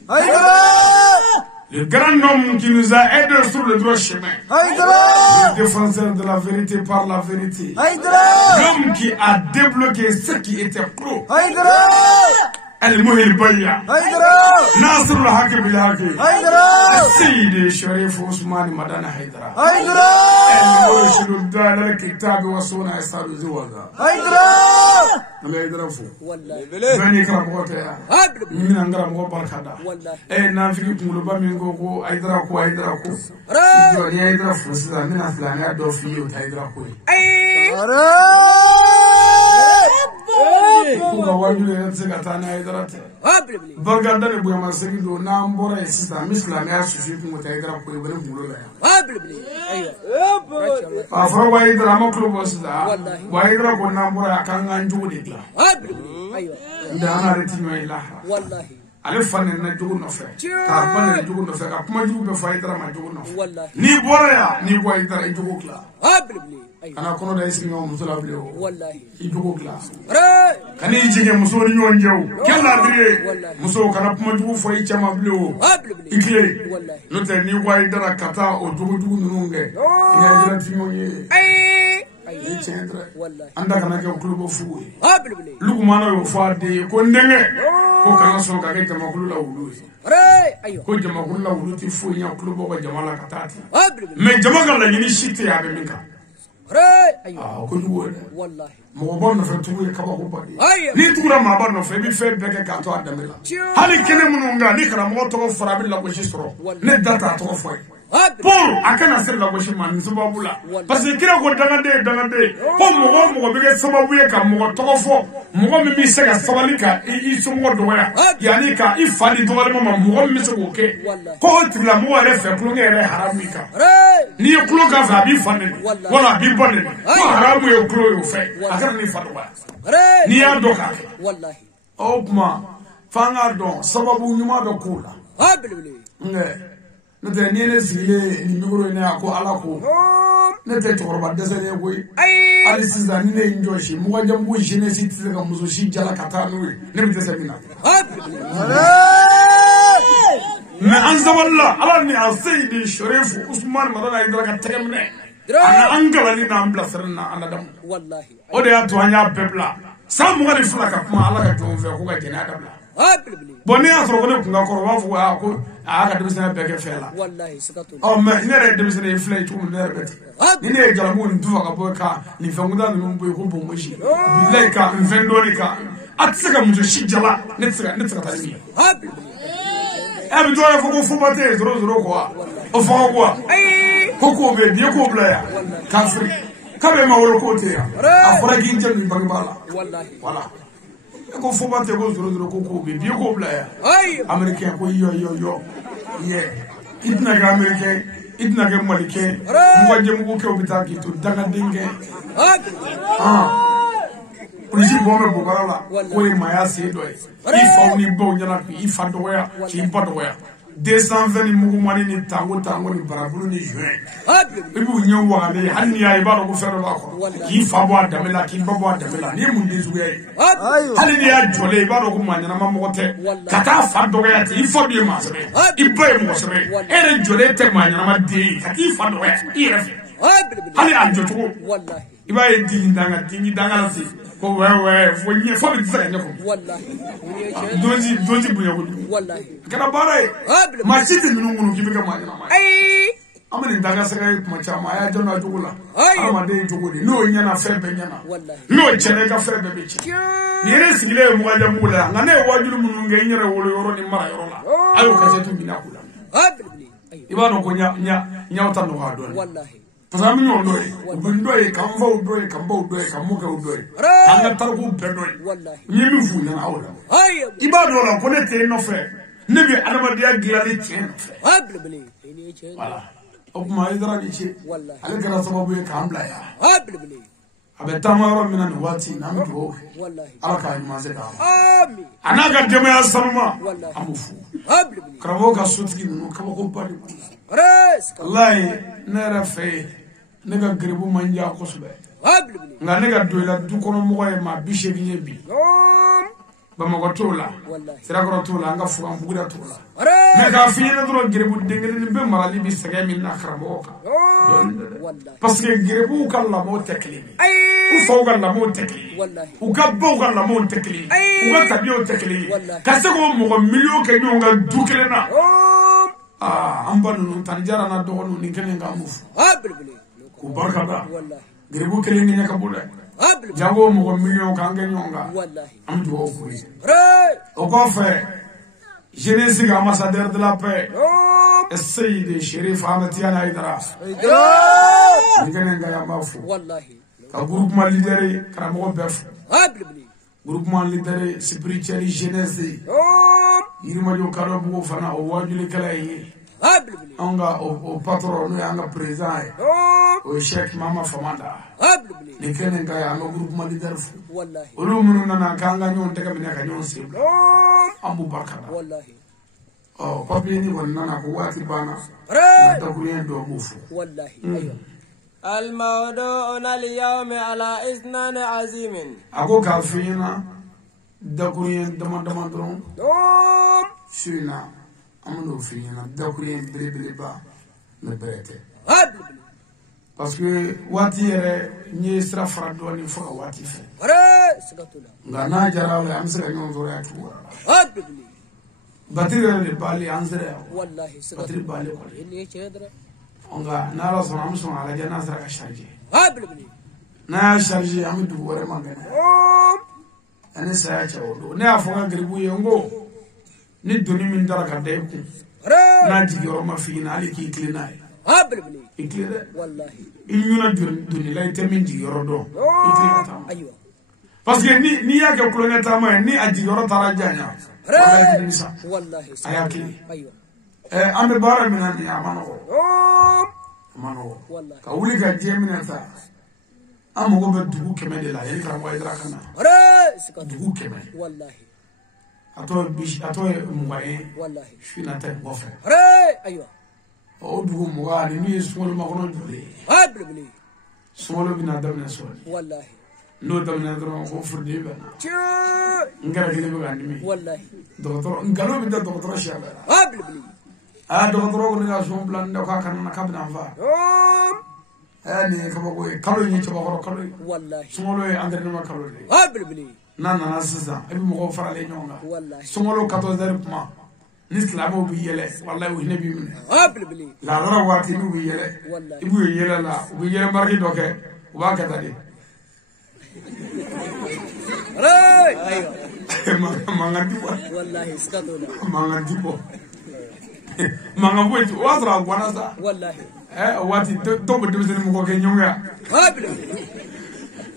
le grand homme qui nous a aidés sur le droit chemin. Le défenseur de la vérité par la vérité. L'homme qui a débloqué ce qui était pro. المهم البيع ناصر الحق بالحق السيد الشريف عثمان مدن حيدر المرشد الدال الكتاب والسنة يسال زواجا الله يدرفو بني كرم غوتيا من انغرام غو بركدا اي نافي كولبا من غو ايدراكو جوني ايدرافو سدا من اسلامي دو فيو تايدراكو kuga wajule na tsega tana idara te barganda ne buyama segido na mbora isista mislam ya sushi ku ta idara ko ibere mulo la afro wa idara ma club wasda wa idara ko na mbora kan anju de la nda ana retinyo ilaha wallahi ale fanne na jogo no fe ka fanne jogo no fe ka kuma jogo be fa idara ma jogo no ni bora ya ni ko idara jogo kla ana kono da isi ngam musula bleo wallahi idugo glass kani jige musori nyon jew kella dire muso kana kuma jugu fo yi chama bleo ikle no te ni wai dara kata o jugu nunge ina dira tinyoye ay cendre anda kana ke klubo fu lugu mana yo fa de ko ndenge ko kana so ka ke jama kulu la wulu ko jama kulu la wulu ti fu nya klubo ko jama la katati me jama kan la ni shite ya be minka ko duwo wallahi mo bon no fe tuwe ka ba ko badi ni tuura ma ba no fe bi fe beke ka to adamela hali kene mununga ni kara mo to fara bi la ko shisro ne data to fo pour akana sir la ko shima ni sababula parce que kira ko dangande ko mo bi ke sababu ye ka mo to fo mo mi se ka sabalika i so mo do ya yani ka i fali do wala mo mi se ko ke ko tibla mo re fe pro ngere haramika ni klo ka fa bi fane wala bi bonne ko haramu ye klo yo fe akara ni fatwa ni ya doka wallahi opma fanga don sababu nyuma do kula ne te ni ne sile ni migoro ne ako alako ne te toroba desene boy ali siza ni ne njoshi muga jambu jine siti ka muzo shi jala katanu ne bi desemina ma anza walla ala ni asidi sharif usman madana idra ka tegemne ana angala ni na ambla serna ana dam wallahi o de ato anya bebla sa muga ni fula ka kuma ala ka jonfe ko ga jena dabla bonni asro ko ne kunga ko wa fu ko aga debisena beke fela wallahi sikatu o ma ine re debisena inflate tu ne rebeti ni ne jala mo ndu ka bo ka ni fanguda no mbo ko bo moshi billahi ka vendori ka atsaka mu shi jala ne tsaka tani abi do ya foko fumate zoro ko o foko ko ko be die ko blaya kafri kabe ma woro ko te ya afra ginje ni bangbala wallahi wala ko fumate ko zoro ko be die ko blaya americain ko yo ye itna ga americain itna ga malike mwaje mu ko bitaki to daga dinge polisi bombe bobarala ko e maya se do e fa ni bo nyana ko fa do ya ki pa do ya 220 ni mugumani ni tango ni barabulu ni juin ibu nyo wa le hanni ya ibaro ko fero ba ko ki fa bo adamela ki bo adamela ni mun di zuga yi hali ni ya jole ibaro ko manyana mamote kata fa do ya ti fo bi ma sebe ibe mo sebe ere jole te manyana ma di ki fa do ya ire hali anjoto wallahi ibaye dingi danga la fi ko wewe fo nye fo bi fere nyako wallahi doji buya ko wallahi kana bare ma siti minunu ki bika ma ma amani danga saka ma chama ya jona jugula ama de jugudi no nyana febe nyana no chene ka febe be chi yere sigile mo ga jamula ngane wajulu munu nge nyere wolo yoro ni mara yoro la ayo ka jetu minakula ibano ko nya utano ha do wallahi Pasami no doy, ubundoy, kambo doy, kamuka doy. Anga tarku bedoy. Nyemi fu na awla. Ibado la konete no fe. Nebi adama dia glali chen. Abli ini chen. Wala. Okuma idara ni che. Ale kana sababu e kambla ya. Abli. Abe tamaro mina ni wati na mdo. Wallahi. Alaka imaze da. Amin. Anaga deme ya sanuma. Wallahi. Amufu. Abli. Kravo ka sutki no kama ko pali. Res. Wallahi nera fe. Nega gribu manja kosbe nga nega doila du kono mo e ma bishe bi bi ba mo ko tola sira ko tola nga fu am buguda tola nega fiina dro gribu dengel ni be marali bi sege min na kharboka parce que gribu kala mo teklimi u fawga la mo teklimi u gabbo kala mo teklimi u ga tabiyo teklimi kase ko mo million ke nyonga du kelena ambanu tanjara na dogo ni kenenga mufu ku barka da gribu kelengi nyaka buda jango mo million kange nyonga am do okuri o ko fe jeunesse ga ambassadeur de la paix Sayyid Sherif Ahmed Tidiane Aidara ngenga ya mafu wallahi ka groupement leader karamo bef groupement leader spirituel jeunesse yirima yo karo bu fana o wajuli kala yi anga o patron no anga président o Sheikh Mama Famanda ni kene nga ya no groupement leader fu wallahi olu munu na kanga nyon teka bina ka nyon sim ambu barkada wallahi oh papi ni wonna na ko wati bana ta ko yen do mufu wallahi ayo الموضوع اليوم على إثنان عظيم ako ka fina da ko yen dama dron sina amno fina da ko yen bele ba me brete parce que wati yere ni stra frado ni fo wati fe ngana jarawle am sera nyon zo ya tuwa batiri le bali ansere wallahi batiri bali ko ni chedra onga nala so am so ala jana sera ka charge na charge am du wore mangana ani sa ya chawo ne afonga gribu yengo ni doni min dara ka de ku na jigoro ma fi na ali ki klina ikile wallahi inyuna doni la itemin jigoro do ikile ta ayo parce que ni ya ke klona ta ma ni ajigoro tara janya wallahi ayaki ayo ame bara mina ni amano wallahi ka wuli ga jemina ta amogo be dugu keme de la yeli ka mo idra kana dugu keme wallahi ato mwaye wallahi shina ta ngofe ayo o dugu mwa ni smolo makono dule smolo bina damna so wallahi no damna dro ko furdi bana ngara gele be gandimi wallahi docteur ngalo bi da docteur shabara docteur ko nga so plan da ka kan na kabna fa ani kama ko kalo ni ci bakoro kalo wallahi smolo e entraînement kalo nana sisa ebi mo farale nyonga wallahi sumolo 14h kuma ni islamo bi yele wallahi wo nabi min la dara wati ni bi yele wallahi ibu yele la bi yele marki doke wa ka tadi ayo mangandi bo wallahi skatona mangandi bo mangambo wa dra gwana sa wallahi wati to bo de mo ko ke nyonga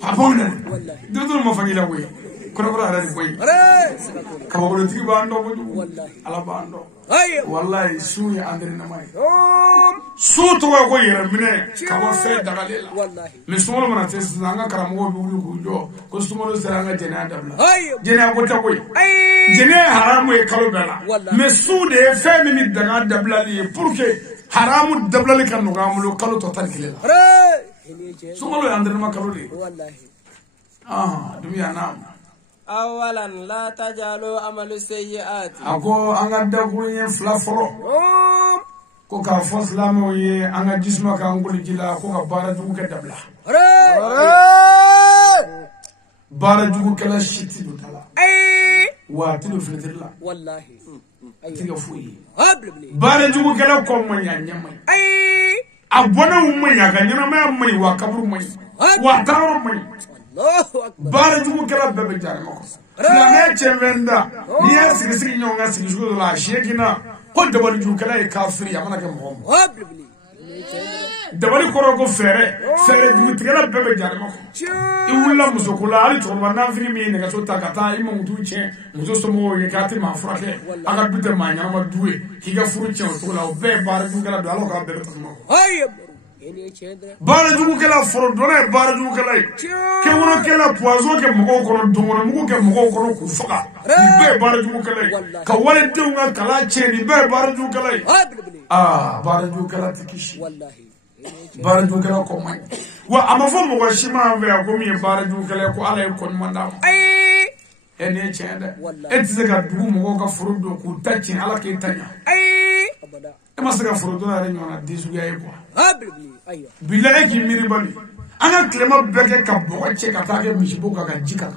abonda wallahi do mo fangila ko kono ko ara di boy kama ko tigi bando ko wallahi ala bando wallahi su ya andre na mai su to ko yere mine ka wa fe dagalela me sumolo mana te sanga karamo bi wulu ku jo ko sumolo seranga jena dabla jena ko ta koy jena haramu e kalo bela me su de fe mi daga dabla li pour que haramu dabla li kan no gamulo kalo to tan kilela sumolo ya andre ma kalo li wallahi dunya na أولاً لا تجعلوا عمل السيئات أكو أنا دعوني فلافرو كو كافوس لاموي أنا جسمه كأنقول جلا كو كبارجو كدبلا بارجو كلا شتي دوتلا واتلو فلتلا والله تيجي بارجو كلا كم ينيمي أبونا ومي أكنينا ما مي وكبر مي واتارو مي بارجو كلا ببجار مكو فلان يتشمندا نيا سكسي نيونغا سكسو لا شيكنا كل دبارجو كلا كافري أمانة كمهم دباري كوروكو فره دوت كلا ببجار مكو يقول مسوكولا على تروما نافري مين نكسو تاكاتا إما مدوچه مسو سمو يكاتي ما فرقه أكاد بيت ما ينام دوه كيكا فروتشة وتقولا وبه بارجو كلا دالو كابر تسمعه بارجو كلا فرودنا بارجو كلا كمونا كلا بوازو كمغو كنا دمونا مغو كمغو كنا كفقا نبى بارجو كلا كوالد دونا كلا تشي نبى بارجو كلا بارجو كلا تكيش بارجو كلا كمان وأما فم وشيما ويا كومي بارجو كلا كوالا يكون مندام إني تشيندا إتزكى دو مغو كفرودو كوتاتشين على كيتانيا ما سكى فرودنا رنيونا ديسويا يبوا بالله كي ميري بالي أنا كلمة بيجي كبوة شيء كتاعي مش بوكا كجيكا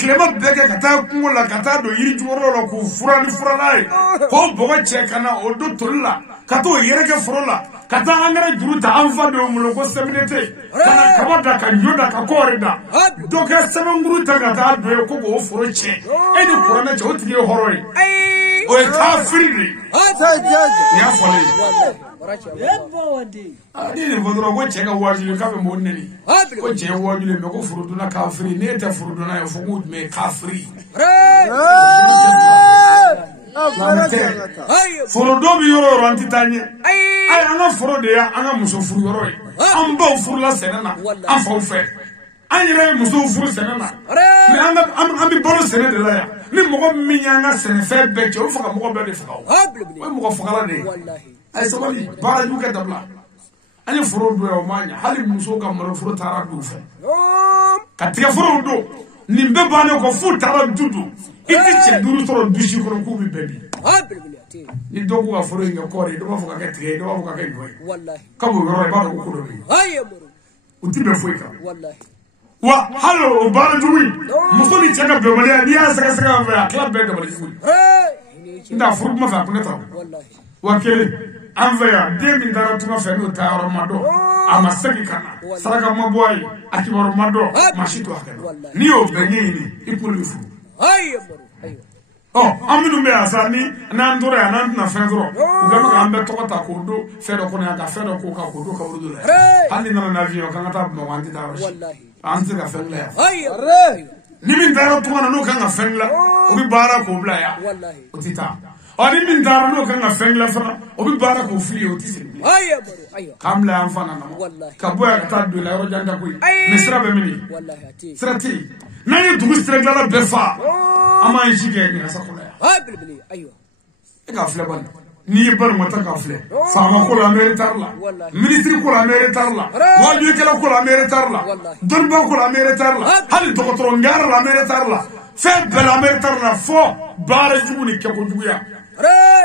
كلمة بيجي كتاعي كمولا كتاعي دو يجورو لو كفراني فرالاي هو بوكا شيء كنا أودو تولا كتو يرك فرالا كتاعي أنا جروتا أنفادو ملوكو سمينتي كنا كبدا كنيودا ككوردا دوكا سمعورتا كتاعي دو يكوكو فروشة إني فرانا جوتي هوروي ويكافري يا فلي adini vodro go chega wajule kabe monneni go je wajule me go furuduna kafiri nete furuduna yo fugud me kafiri furudo bi yoro ranti tanye ay anga furude ya anga muso furu yoro am ba furu la senana am fa fe anyere muso furu senana me anga am bi bolo senede la ya ni mogo minyanga senefe beche o fuka mogo be de fuka o mogo fuka la de ay sabali baraju ka dabla ani furu do o manya hali muso ka maro furu tara do fe katika furu do nimbe bane ko fu tara dudu iti che duru toro dushi ko ko bi bebi ni dogu wa furu nga kore do fuka ka tre do fuka ka ngoy wallahi kabo yoro ba ko do bi ay moro utibe fuika wallahi wa halo baraju wi muso ni chaka be mali ani asaka saka va club be do bali nda furu ma fa kuneta wallahi wakele anvaya demi ndara tuma fenu taaro mado amasaki kana saka maboy akibaro mado mashito akana niyo benyini ipulifu aminu me asani nandore anandna fendro ugama ambe tokota kodo fedo kona ka fedo ko ka kodo ka urdu la hali na avion kan ta mo wanti daro wallahi anse ka fenla nimi ndara tuma no kan fenla obi bara ko bla ya wallahi otita ani min dara no kan fenla fana obi bara ko fili otisi kamla amfana na kaboya ka do la ro janda ko misra be mini wallahi ati srati nani dugu stregla la befa ama jige ni asakula bilbili aywa ega fleban ni bar mata ka fle fama ko la meritar la ministre ko la meritar la waju kala ko la meritar la donba ko la meritar la hal dokotoro ngara la meritar la fe bela meritar la fo bare jubuni ke ko juguya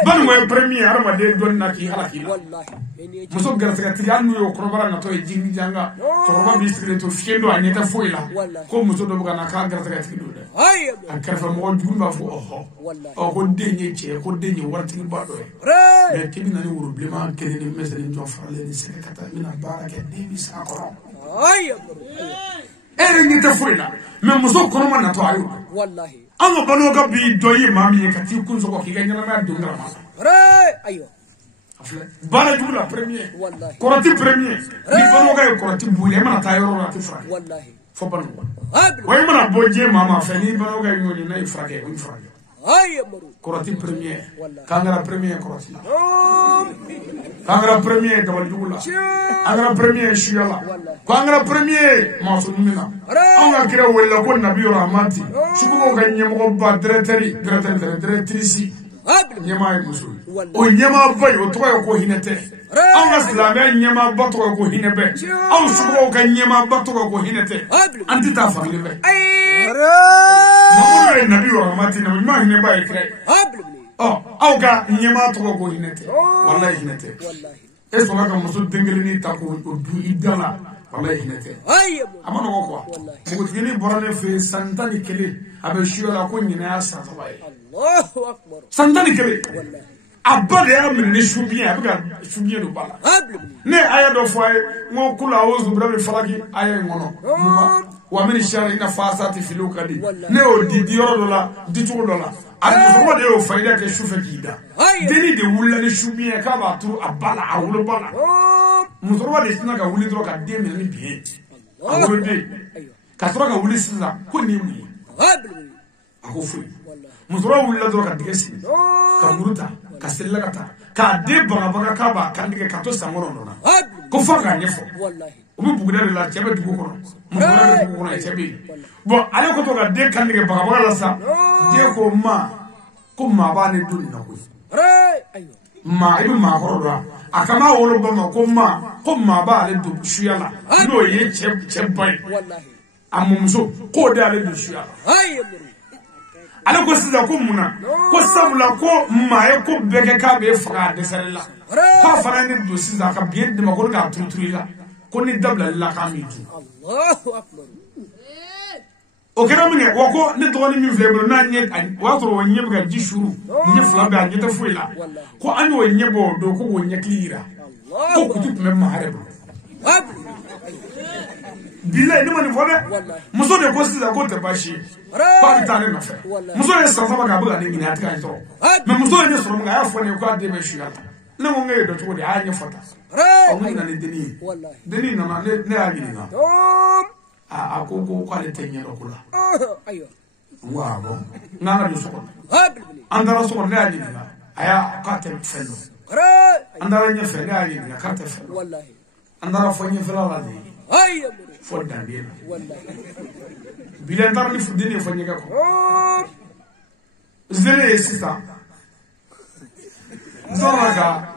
ban moy premier ma de don na ki halaki wallahi muso garta tigan yo ko bara na to jingi janga to ba bi secreto fiendo anyeta foila ko muso do buga na ka garta tigido de ay akarfa mo jumba fo o ko denye che ko denye warti ba do e tibi na ni wuro blema kene ni mesere njo fale ni sekata mina baraka de bis akoro ay ere ni ta foila me muso ko ma na to ayo wallahi anga banoga bi doyi mami kati kunzo ko kiganya na dungra ma ayo bala jula premier wallahi korati premier ni banoga yo korati bule mana tayoro na tifra wallahi fo banoga way mana boje mama fe ni banoga yo ni na ifrake on frake Ay Maru. Korati premier. Kangara premier korati. Kangara premier dabal dugula. Kangara premier shiyala. Kangara premier masumina. Anga kira wala ko nabi rahmati. Shugo ga nyemo ba directrice. Nyama ay musul. O nyama bay o to ko hinete. Anga silame nyama ba to ko hinebe. Aw shugo ga nyama ba to ko hinete. Anti ta family be. Mama nabi rahmati na ma hineba ikre. Oh, auga nyama to ko hinete. Wallahi hinete. Eso la ka musul dengelini ta ko du idala. Wallahi hinete. Amana ko ko. Mo tini borane fe santani kele abe shiwala ko nyina asa tabai. Allahu akbar. Santani kele. Wallahi. Abade ya min ne shubiya abuga shubiya do bala. Ne aya do fo ay mo kula ozu brabe falaki aya ngono. Wa min shari ina fasati filukadi. Ne o di yoro do la di tugo do la. Ani ko de o faida ke shufe kida. Deni de wulla ne shubiya ka ba tu abala awulo bala. Musoro de sina ga wuli dro ka de mi ni biye. Awulo de. Ka tro ga wuli sina ko ni wuli. Ako fu. Musoro wulla dro ka digesi. Ka muruta. Kasilla kata ka de baga ka ba kandige ka to samoro na ko fanga nyefo wallahi ubi bugudare la chebe dugo ko mo wala dugo ko chebe bo ale ko to ka de kandige baga la sa de ko ma ba ne dun na ko ayo ma ibi ma horoda akama wolo ba ma ko ma ba ale du shuyala no ye chebe wallahi amumso ko de ale du shuyala ayo ala ko sida ko muna ko sabula ko maye ko bege ka be faga de serla ko fara ni do sida ka biye de ma ko ga tuturila ko ni dabla la ka mi tu Allahu akbar o kera mine wo ko ni do ni mi flebro na nye wa toro wonye ga jishuru ni fla ba nye ta fuila ko an wonye bo do ko wonye klira ko kutu me ma harebo Bila ni mani fole muso de ko sisa ko te bashi pa bitane no fe muso de sa fa ga buga ni ni atika nto me muso de so mga ya fone ko ade be shia na mo ngai do to de anya fota o mun na ni deni na ne agi ni na a ko kwale tenye do kula ayo wa bo na do so ko andara so ko ne agi ni na aya ka te felo andara nya fe ne agi ni ka te felo wallahi andara fo nya fela la ni ayo for Daniel. Bilentar ni fudini fanyika ko. Zele sita. Zoraga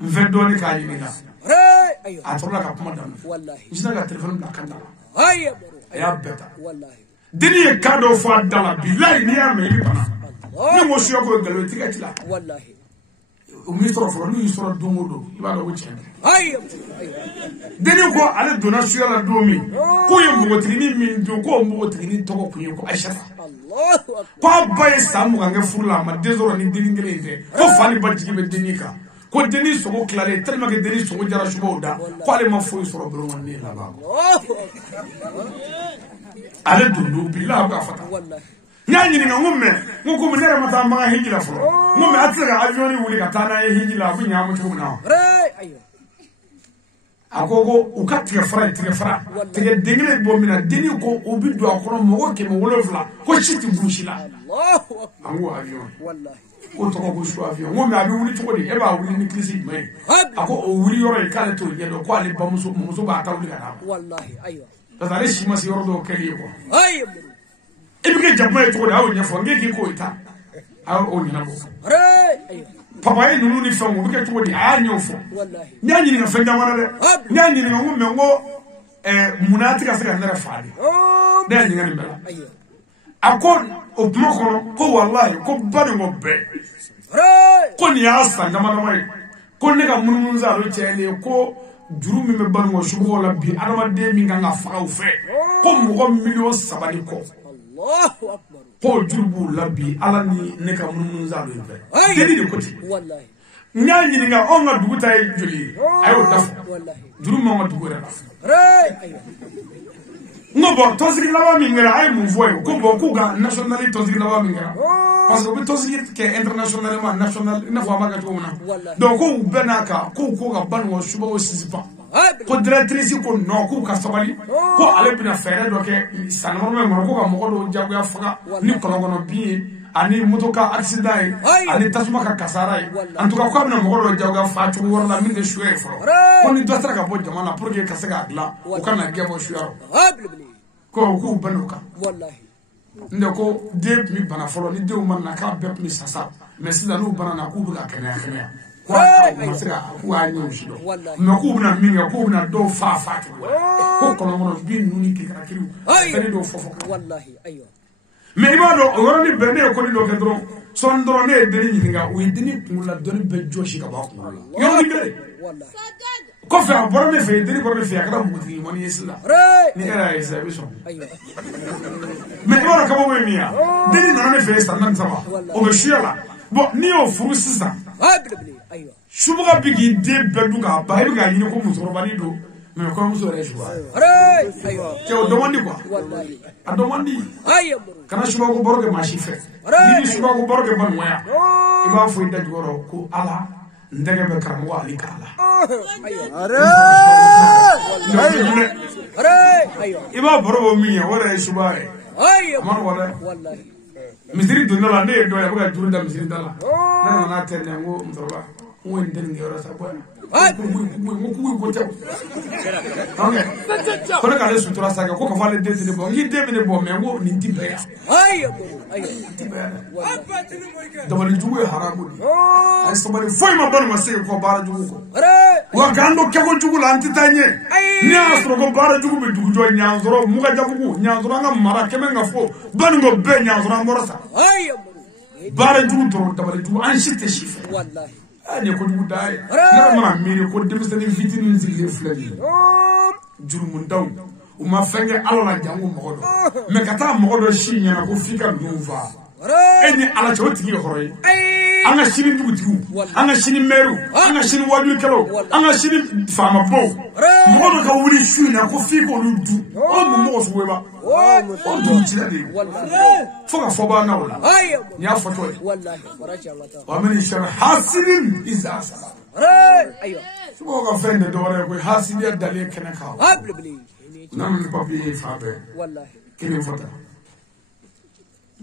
mvedoni ka yinga. Ayo. Atola ka kuma dan. Wallahi. Jina ga telephone la kanda. Ayo. Aya beta. Wallahi. Dini ka do fo dala billahi ni ya me bi bana. Ni mo siyo ko galo tikati la. Wallahi. Ministro for ni soro dongodo ibalo wuce ayo deni ko ale dona suyala domi ko ye mbotini min do ko mbotini to ko kunyo ko aisha Allahu akbar ko bay samu nga furla ma desoro ni deni ngelete ko fani badji be deni ka ko deni so ko klare tellement que deni so ko jara subo da ko ale ma fo soro bro man ni la ba ko ale dundu billahi ka fata wallahi nyanyini ngombe ngoko munere mata manga hijila furo ngombe atira avioni wuli katana ye hijila bu nyamu tuna ayo agogo ukatira fara tege dengile bomina deni ko obidu akoro mogo ke mo wolofla ko chiti bushila Allahu akbar angu avion wallahi ko to ko shu avion ngombe abi wuli to di eba wuli ni klisi mai ako o wuli yoro e kale to yedo ko ale bamuso muso ba ta wuli kana wallahi ayo tazale shima si yoro do kele ko ayo Ibike jamwe to da wonya fo ngeki ko ita a o nyina bo papa e nunu ni famu bike to di a nyofo wallahi nyanyi ni fenda wana de nyanyi ni ngum mengo munati ka saka ndara faadi nyanyi ngani bela akon o moko ko wallahi ko bani ngo be ko ni asa ngama mai ko ne ka mununza lo chele ko juru mi me bani ngo shugo la bi adama de mi nga fa u fe ko mo million sabani ko Allahu akbar ko jurbu labi ala ni ne ka munun za do be deni de koti wallahi nyanyi nga on nga duguta e joli ayo daf wallahi juru mo nga dugura ayo no bo tosiri lawa mi ngara ay mu voyo ko bo ku ga nationalité tosiri lawa mi ngara parce que tosiri ke internationalement national na fo amaga to mona donc ko benaka ko ga banwo suba o sisipa ko directrice ko no ko ka sabali ko ale bina fere do ke sanamo me ko ka mo do jago ya faga ni kono bi ani motoka accident ani tasuma ka kasara en tout cas ko amna mo ko jawga faatu warla min de shuwe fo ko ni dotra ka bo jamana pour que kasega gla o kana gebo shuwa ko banuka wallahi ndeko de mi bana folo ni de o man na ka be mi sasa mais sida no bana na ku buga kene ko masira ku anyo shido me ku buna minga ku buna do fa ko kono mono bi nuni ki ka kiru tani do fofo wallahi aywa mais ibado woroni bene ko ni do kedro son dro ne de ni nga o idini kula doni be joshi ka ba ko yo ni bere wallahi ko fa borome fe dini borome fe akada muti moni yesla ni era esa biso aywa mais ibado ka bo miya dini na ne fe sta nan sama o be shiala bo ni o furu sisa aywa shubuga bigi de bedu ga ba ibi ga yini ko musoro bani do mais ko musoro re shuwa aywa ke o domandi quoi wallahi a domandi aywa kana shubuga ko boroge ma shife ni shubuga ko boroge ban waya iba fo inda joro ko ala ndege be karamo ali kala aywa iba borogo mi wala shubuga aywa man wala wallahi misiri dunala ne do ya buga juru da misiri dala na na terne ngo mtoroba wende ngero sa bwana ko te okay ko ka le sutura saga ko ka fale de de bo ngi de ne bo me ngo ni tibe ya aywa da wali juwe haramu ni ay so bari foi ma ban ma se ko bara jugu ko wa gando ke ko jugu la antitanye ni asro ko bara jugu be jugu jo nyanzoro mu ga jagu nyanzoro nga mara keme nga fo ban ngo be nyanzoro morasa bara jugu to da wali jugu an shite shife wallahi ani ko dugu dai na ma miri ko dem sani fitini zile flani jurumu ndaw o ma fenge ala jangu mogodo me kata mogodo shinya na ko fika nuva eni ala choti ko horoy anga shini dugu tigu anga shini meru anga shini wadu kelo anga shini fama bo mogodo ka wuri shina ko fika lu du o mo mo so weba o du chilade foka foba na wala ya foto wallahi faraja Allah wa min shar hasidin iza sala aywa suko ka fende dore ko hasidiya dale kana ka abli nan papi fabe wallahi kini fota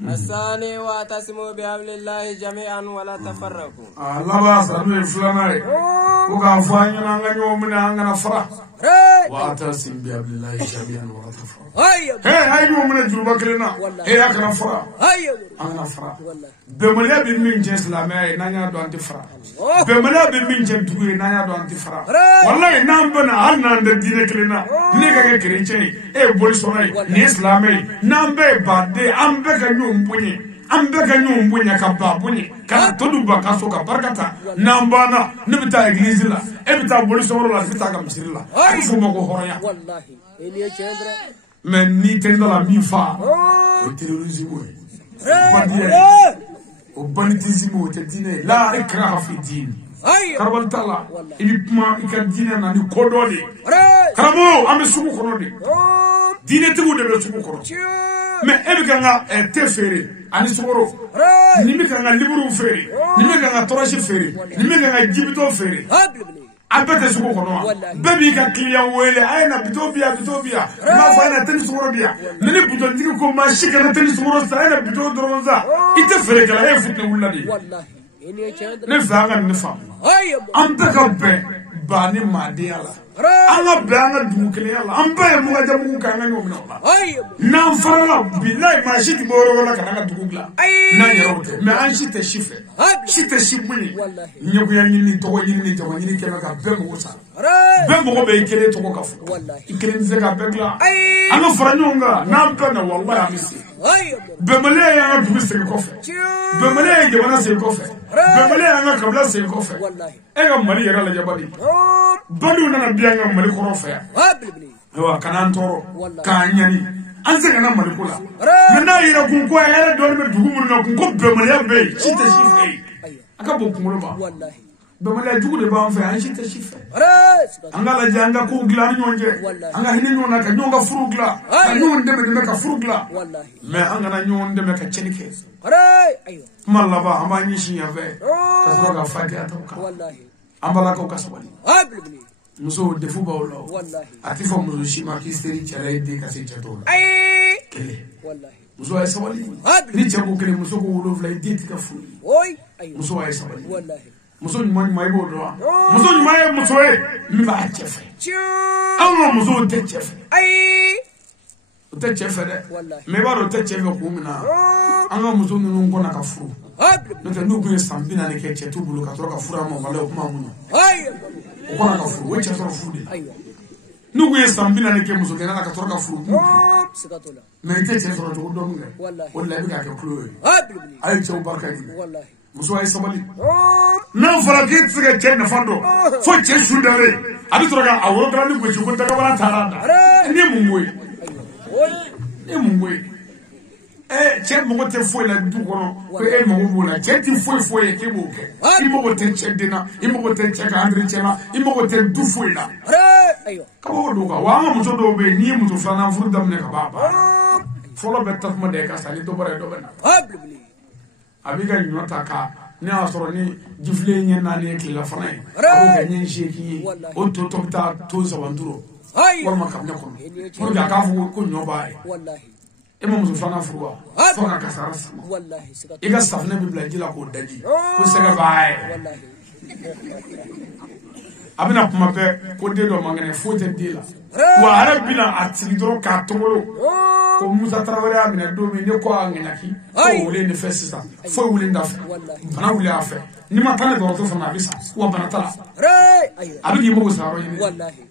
الثاني واعتصموا بحبل الله جميعا ولا تفرقوا الله باسا فلاناي وكان فاينا غنيو من غنا فرا واعتصم بحبل الله جميعا ولا تفرقوا هي ايو من جوبكلنا هي كان فرا انا فرا بمليا بمن جنس لامي نانيا دو انت فرا بمليا بمن جن دوي نانيا دو انت فرا والله نامبنا هل دين كلنا نيغا كريتشي اي بولسوناي ني اسلامي نامبي بادي امبه ambeka nyumbunya kababunye kana toduba kasoka barkata nambana nibita iglesia la ebita bolisoro la fita ka msirila afumo ko horoya wallahi eliye chendra men ni tenda la mifa o terrorisme o banditisme o tedine la ikraha fi din karbal tala ibima ikadina na ni kodode karamo ambe suku konode dine tugu de be suku kono mais ebikanga tefere ani sugoro nimikanga liburu fere nimikanga torashi fere nimikanga jibito fere abete sugo kono bebi ka client wele ayna bitobia ma fa na tan sugoro dia nene buto ndiki ko ma shikana tan sugoro sa ayna bito doronza ite fere kala e futne wuladi wallahi eni chendra ne fanga ne fa ambeka be bani madiala anga banga dukele yalla amba mu ga jamu ka nga nyomna na farala billahi ma shiti boro wala kana dugugla na yarote me an shite shife shite shibuni nyogu ya nyini to nyini to nyini kena ka be mo sa be mo be kele to ko ka fu ikele nze ka be gla anga faranyonga na mpana wallahi amisi be male ya dubi se ko fe be male ya jabana se ko fe be male ya kabla se ko fe e ga mali yara la jabadi badu nana bianga mali koro fe wa kanan toro kanyani anse kana mali kula nana yira kun ko yara do be dugu mun na kun ko be mali be chita shife aka bo kumulo ba wallahi be mali dugu de ba an fe an chita shife anga la janga ko gla nyonje anga hini nyona ka nyonga furugla nyonde be ka furugla wallahi me anga na nyonde me ka chenike ayo malaba amba nyishi ya ve kasro ga fati atoka wallahi ambala ko kasabali muso defu bawlo wallahi atifo muso shima ki seri chara de kasi chato kele wallahi muso ay sabali ni cebo kele muso ko wolo fly diti ka fu oy ayo muso ay sabali wallahi muso ni man may bo do muso ni may muso e mi ba chefe awu muso te chefe ay te chefe de wallahi me ba do te chefe ko mina anga muso nunu ko na ka fu no te no ko sambina ne ke chetu bulu ka to ka fura mo vale ko ma mu ay ko na ka fu we chetu fu de ayo no ko sambina ne ke muso ke na ka to ka fu sikatola me te chetu ro do mu wallahi wallahi bi ka ke kulo abli ay chew barka ni wallahi muso ay sabali na fara ki tsige chen na fando fo che shundare abi to ga awro grandi ko chuko daga wala taranda ni mungwe ni mungwe che mo te fo la du kono ko e mo bo la che ti fo ke bo ke i mo te che dina i mo te che ka andre che la i mo te du fo la ayo ka bo do ka wa mo to do be ni mo to fana furu dam ne ka baba fo lo be taf mo de ka sali do bare do bana abli abiga nyota ka ni asoro ni jifle nyen na ne kila fana abu ga nyen sheki o to ta to sabanduro wala makam ne ko pour ga ka fu ko nyoba wallahi ema muso fana fuwa fona kasara wallahi sikatola iga safne bi blajila ko daji ko sega bae wallahi abina kuma pe ko de do mangane fote dila wa arabina atigi dro ka tongolo ko musa trawere amina do mi ne ko angaki ko wule ne fesisa fo wule ndaf bana wule afa ni ma tane do to fana bisa wa bana tala ayo abigi mo saro yini wallahi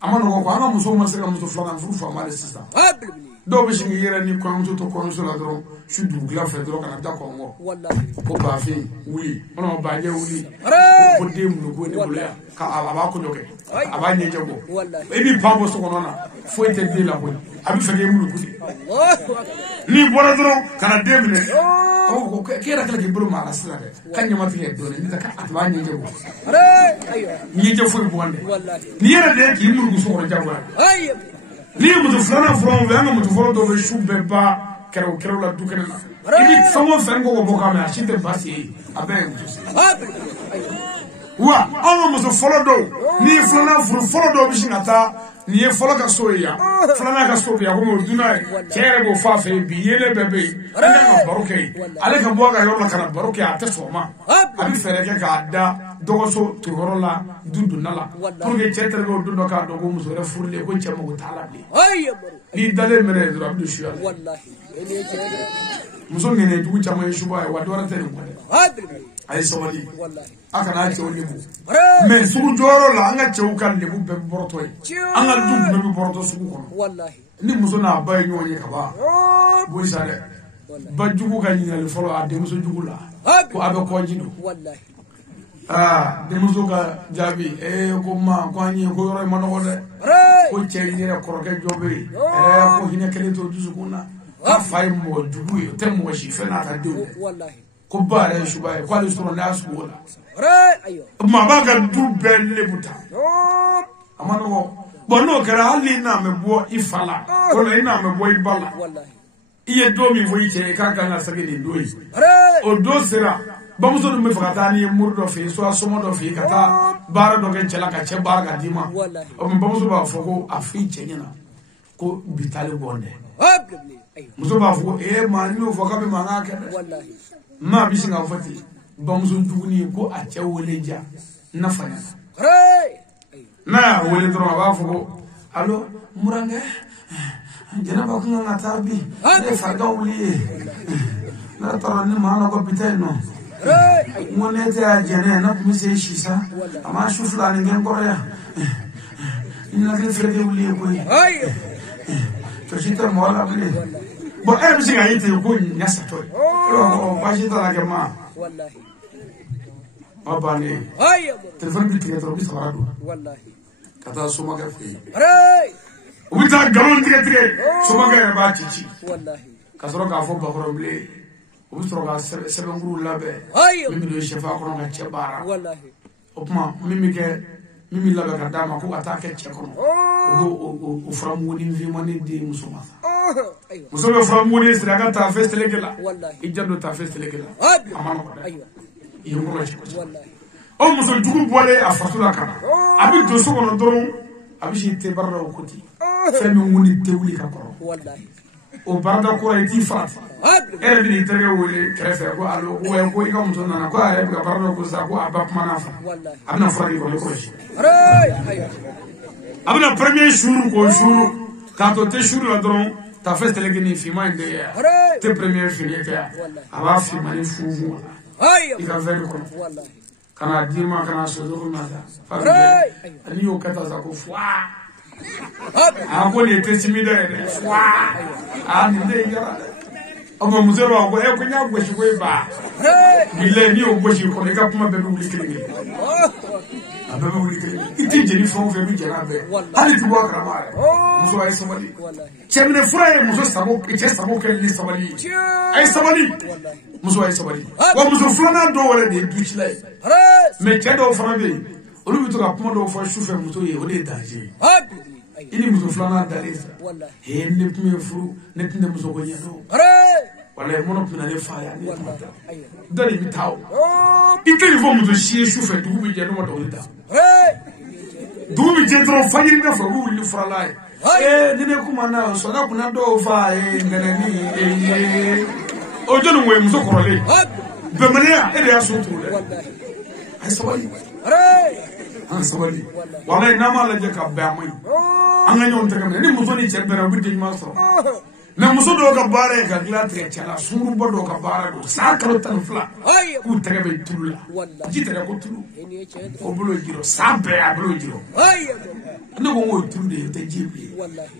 amano ko anga muso masira muso flana fu fa male sista abli do be shingi yera ni ko muso to ko so la dro shu du gla fe dro kana da ko ngo wallahi ko ba fi wuli ono ba je wuli ko dem no ko ne bula ka aba ko joke aba nye jago e bi pambo so ko nona fo ete de la ko abi fe mu ko ni bora dro kana dem ne o ko kera kala ke buru mala sala de kanya ma fi do ne ka aba nye jago ayo ni je fo bonde wallahi ni yera de ki mu so ko jago ayo ni mu to flana from we anga mu to folo do be shube ba kero la du kana ibi samo fengo ko boka me ashite basi abe wa anga mu to folo do ni flana folo do bishingata ni e folo ka so ya flana ka so ya ko mo dunai kere bo fa fe bi yele bebe anga baroke ale ka boga yo la kana baroke ate soma abi fere ke ka da dogoso to horola dundu nala pour que chetre go dundo ka dogo muso re furle ko chama ko talabi ayo ni dale mere do abdu shia wallahi ene chega muso ngene du chama yeshuba wa do rata ni ko abli ay sawali wallahi aka na che woni bu me su joro la anga che ukan le bu be borto anga du be borto su ko wallahi ni muso na bay nyoni ka ba bo sare ba jugu ka ni le folo ade muso jugu la ko abe ko jido wallahi de muso ka jabi ko ma ko ani ko yoro ma no de ko che ni re ko ke jobe ko hine kele to dusu kuna ka fay mo dugu yo te mo shi fe na ta de wallahi ko bare shuba ko ali suro na su wala ayo ma ba ga du belle buta amano bono kara ali na me bo ifala ko na ina me bo ibala wallahi iye do mi vo ite ka ka na sage ni do o do sera bamuso dum me fakata ni murdo fe so asomo do fe kata bara do gen chela ka che bara ga dima o bamuso ba foko afi chenyana ko bitale bonde muso ba foko ma ni o foka be manga ka wallahi ma bisinga fati bamuso duguni ko a che woleja na fanya na wole do ba foko allo murange jana ba ko ngata bi e farga wuli na tara ni ma na ko bitale no monete a jene na kumise shisa ama shufla ni ngen korea ina ke frede wuli ko ayo to sita mola bile bo e bi singa yite ko nyasa to o ba sita la ke ma wallahi baba ni ayo telefon bi tike to bi sabarado wallahi kata suma ga fi ubita garon tike suma ga ba cici wallahi kasoro ka fo bakoro bile ubisoro ka sebe nguru labe mimi do chefa ko nga chebara wallahi opma mimi labe ka dama ko atake chekono o framu ni vimani di musoma ayo musoma framu ni siraga ta feste legela wallahi ijando ta feste legela amana ko ayo iyo ngoro chiko wallahi o muso jugu bole afatula kana abi do so kono doron abi jite barra o koti femi nguni tewli ka ko wallahi o barda ko ay ti fat e bi tere wole krefe ko alo ko i kam to nana ko ay ga barda ko sa ko abap manafa abna fari ko ko shi abna premier jour ko jour quand on te jour la dron ta feste le gni fi man de te premier filiete aba fi mani fufu i ka ver ko kana dima kana so do na fa ani o kata za ko fwa ako ni testimide ne fwa ani de yara omo muzero ko e ko nya gboshi ko ba bile ni o gboshi ko ne ka kuma be wuli kiri abe wuli kiri iti jeni fo fe bi jara be hali ti wa kra mare muso ay somali chemne furaye muso sabo ke sabo ke ni somali ay somali muso ay somali wa muso flana do wala de du chilay me chedo fana be olu bi to ka kuma do fo chauffeur muso ye o de danger ini muso flana dalisa he ne pume furu ne tinde muso ko nyano wala mono pina le faya ni dali mi taw ikeli fo muso chie chauffeur du bi jeno mo dawlita du bi jetro fajiri na fo wuli fralai ne kuma na so na kuna do fa ngana ni o jonu we muso ko le be mania e de aso tu le ay sawali an sawali wala na ma la je ka ba mai an ganyo ntaka ni muso ni chembera bi de ma so na muso do ka bare ka glatre chala suru bodo ka bare do sakalo tan fla ku tege be tulla ji tege ko tulu o bulo jiro sabe a bulo jiro ndo ko mo tulde te jibi wallahi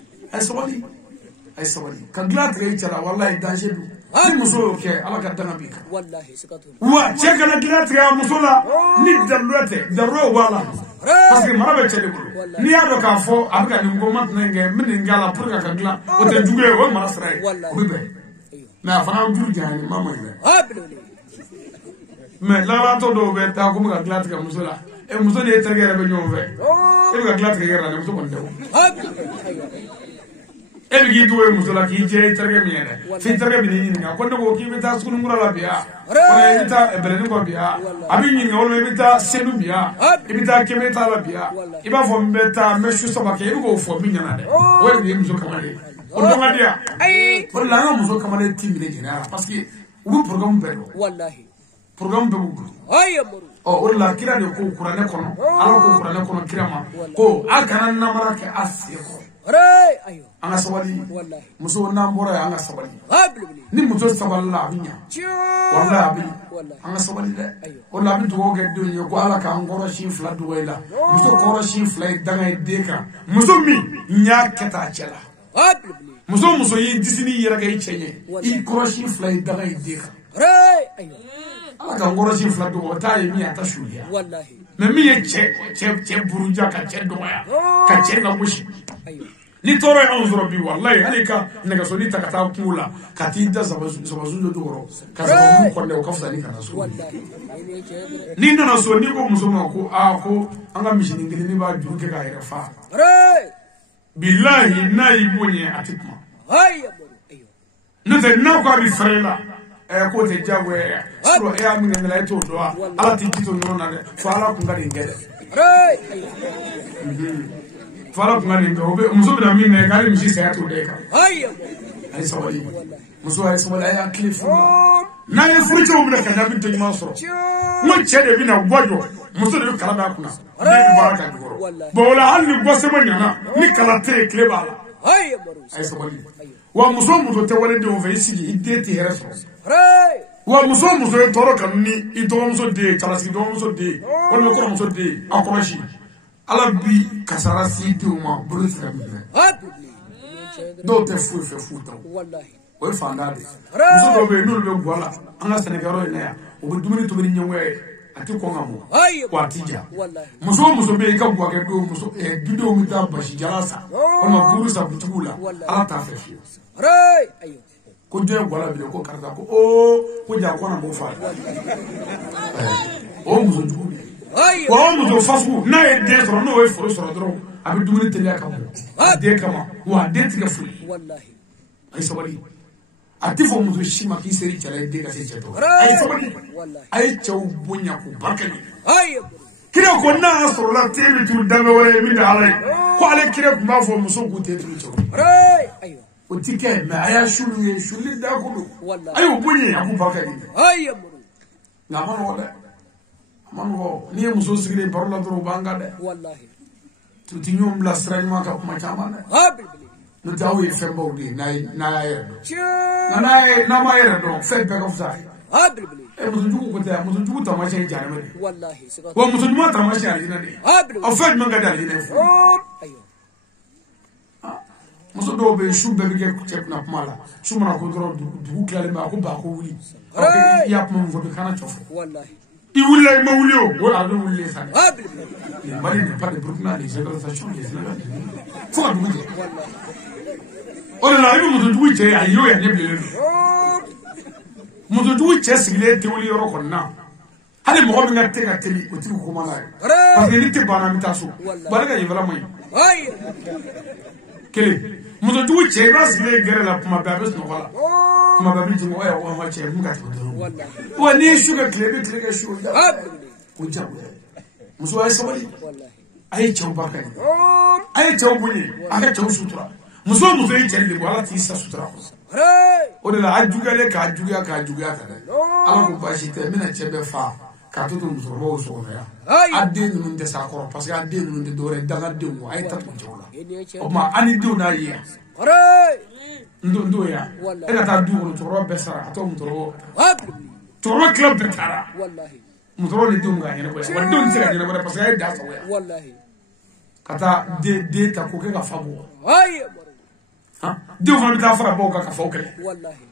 ay sawali ka glatre chala wallahi danger du ni muso ke ala ka danga bika wallahi sikatu wa cheka na glatre muso la ni dalwete daro wala parce que marabe chele bulu ni ado ka fo abuka ni ngoma tnenge min ngala pour ka gla o te juge o mara sray o be na fa na juru jani mama ina mais la la to do be ta ko ka gla ka musula e muso ne tegere be nyom ve e ka gla ka gera ne muso ko ndew e bi duwe musula ki je terge mi ene fi terge bi ni nga ko ndo ki be ta sunu ngura la biya wala bi ta ebele ko biya abi ni nga wala bi ta senu biya bi ta keme ta la biya iba fo mbeta meshu soba ke ko fo mi nyana de wala bi muso kamale o do ngadia pour la nga muso kamale timide jena parce que u programme be wallahi programme be bu ay amuru o la kira de ko kurane kono ala ko kurane kono kirama ko akana namara ke asiko ayo anga sabali wallahi muso na mbora anga sabali ni muso sabali la binya wallahi anga sabali de wallahi bi to ge dunyo ko ala ka ngoro shi fla duwela muso ko shi fla danga deka muso mi nya keta chela muso yi disini yera ga chenye I ko shi fla danga deka ayo ala ka ngoro shi fla do ta yi mi ata shulia wallahi me mi ye che buruja ka che doya ka che ga mushi ayo ni toro ya onzoro bi wallahi alika nega so ni takata kula katida sabazundo doro kaza ko ne ko fani kana so ni nana so ni ko musoma ko ako anga mishini ngini ni ba juke ka ira fa billahi na ibunye atikma ayo nete na ko bi frela ko te jagwe so e amu ne la to do ala ti tito nona de fa ala ku ngade ngede fala ngani ndo be muso bi na mi ne gari mi se ya to de ka ay sawali muso ay sawali ay cliff na ye fucho mu ne ka na bi to ma so mo chede bi na gwojo muso de kala ba kuna ne baraka ngoro bola hal ni bosse mo nyana ni kala te kleba ay sawali wa muso te wale de o ve sigi ideti herefo wa muso toro kan ni I to muso de talasi do muso de wala ko muso de akoroshi ala bi kasara si ma bruce rabi do te fu ta wallahi o fa ndade muso do be no be gwala anga senegaro ina ya o be dumini to be nyewe ati ko ngamo kwa tija muso be ka gwa ke do muso video mi ta bashi jalasa o ma buru sa butula ala ta fe fi ayo ko je gwala bi ko karta ko ko ja ko na bo fa o muso dubi wa muso fafu na e de so no e foro so dro abi dumini tele ka mo de kama wa de tika fu wallahi ay sabali ati fo muso shima ki seri chala de ka se cheto ay sabali wallahi ay chaw bunya ku bakani ay kire ko na so la tebe tu daga wala mi da alai ko ale kire ko ma fo muso ku te tu chaw ay otike me aya shulu shuli da kudu Wallahi. ayo bunye abubakar ni Ay amuru. ngaman wala mango ni muso sigire parola dro banga de Wallahi. tuti nyom la sranyma ka kuma chamana Habilbili. no tawi fembo di na Chu. na ma yero do fe be ko fa Habilbili. e muso jugu ko ta muso jugu ta ma chen jare me Wallahi. Sigat. wa muso jugu ta ma chen ali na de Habilbili. o fe man ga dali ne fu Ayo. muso do be shu be ke ku tek na mala su mana ko dro du klale ma ko ba ko wuli o ke ya mo fo be kana chof Wallahi. i wulle ma wuli o wala do wulle sa Habilbili. le mari ne pas de Burkina les organisations les faut du wulle Wallahi. o la ibu muso jugu che ayo ya ne bele muso jugu che sigile te wuli yoro ko na hali mo ko ngate ka teli o ti ko mala parce que ni te bana mi taso bala ga yevra moy Ay. kele muso jugu che ba sigile gere la kuma ba bes no wala kuma ba bi jingo ya wa ma che mu ka to do Wallahi. wa ni shuga klebe klebe shuga Habilbili. o jabu muso ay sabali Wallahi. ay chew barka ni ay chew bunyi aka chew sutura muso yi chelle wala ti sa sutura ko Hey. o de la ajugale ka ajuga ka da ala ko bashi te mina chebe fa ka to muso ro so ya adde nu nde sa ko parce que adde nu nde dore daga de mo ay tatu jola o ma ani do na yi Hey. ndo ya e ka ta du ko to ro besara to mu to ro Habilbili. to ro club de tara Wallahi. mu to ro le dum ga ne ko wa dum tira ne ko parce que ay da so ya Wallahi. kata de ta ko ke ka fabo Ay amuru. ha de ko mi ta fara bo ka fa o kele Wallahi.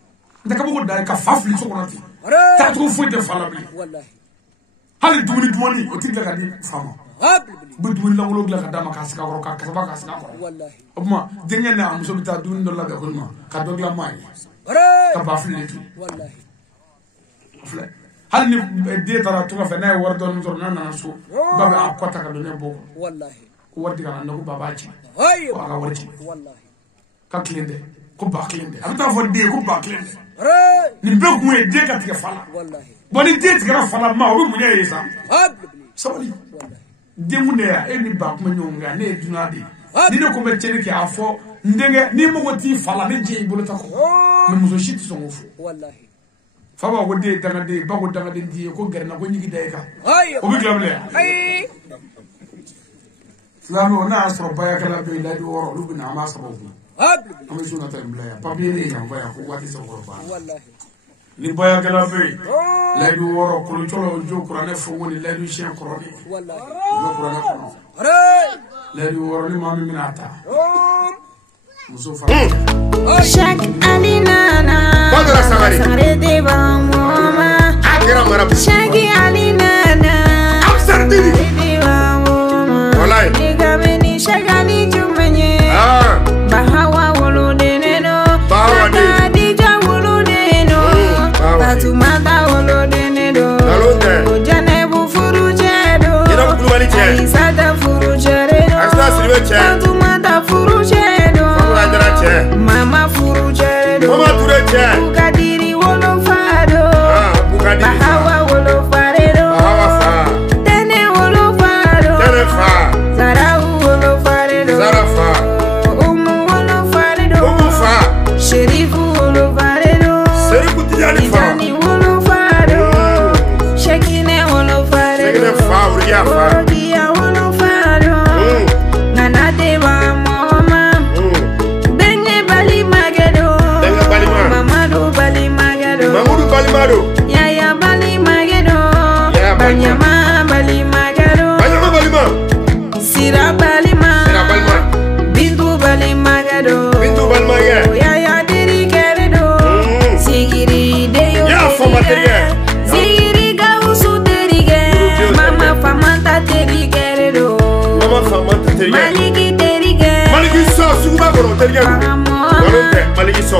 ndaka bo da ka fafli so ko nati Hey. ta to fo de fala bi Wallahi. hali dumuni o ti daga di fama Habilbili. bu dumuni la wolo ka dama ka sika ko ka ba ka sika ko Wallahi. oma denya na amuso bita dumuni do la be ko ma ka do la mai Hey. ka ba fli tu Wallahi. fle hali ni de tara to ka fe na war do no na so ba ba akota ka do ne bo Wallahi. ko war diga na ko baba ci Ay. ko ala war ci Wallahi. ka klende ko ba klende abita fo de ko ba klende Hey. ni be ko e de ka tika fala Wallahi. boni de tika fala ma o mu ne yesa Habilbili. sabali Wallahi. demu ne ya eni ba kuma nyonga ne duna de ni ne ko be chene ke afo ndenge ni mo ko ti fala ne je ibolo ta ko ni muso shit so ngofu Wallahi. fa ba ko de daga de ba ko daga de di ko gerna ko nyigi de ka Ay. o bi glable Ay. lamo na asro baya kala be la do woro lu bina ma sabo ko Habilbili. am suna ta mbla ya papier ne ya baya ko wati so ko ba Wallahi. ni baya kala be la do woro ko cholo jo ko ne fo woni la do chien ko ni Wallahi. ko ko na ko Hey. la do woro ni mami minata muso fa Shak alinana Badara Sangare. Sangare deba moma Akira marab. Shaki alinana Absardini. Deba moma Wallahi. Nigameni shakali chumenye Ah. Bahawa wolo deneno Bahawa de. Tata dija wolo deno Bahawa de. Tatumata wolo deneno Nalonde. Janebu furu chedo Jina kulubali che. Aisata furu chedo Aisata siribe che. Tatumata furu chedo Andra che. Mama furu chedo Mama ture che. Bukadiri wolo fado Ah, Bukadiri. Bahawa wolo faredo Bahawa fa. Tene wolo fado Tere fa. Zarau wolo faredo Zara fa. Umu wolo faredo Umu fa. Sherifu wolo faredo Seri kutijani fa. Itani wolo fado Shekine wolo faredo Segene fa uriya fa. Orodia wolo fado Nana deba mama Denge bali magedo Denge bali ma. Mamadu bali magedo Mamudu Balimado. Yaya bali magedo Yaya bali ma. Banyama bali magedo Banyama Balima. Sira bali ma Sira Balima. Bintu bali magedo Bintu Balima ye. Yaya diri keredo Sigiri deyo Ya fama teriye. Sigiri gausu terige Dio Mama famanta teri keredo Mama famanta teriye. Maliki terige Maliki so suguba kono teriye. Mama Walonte Maliki so.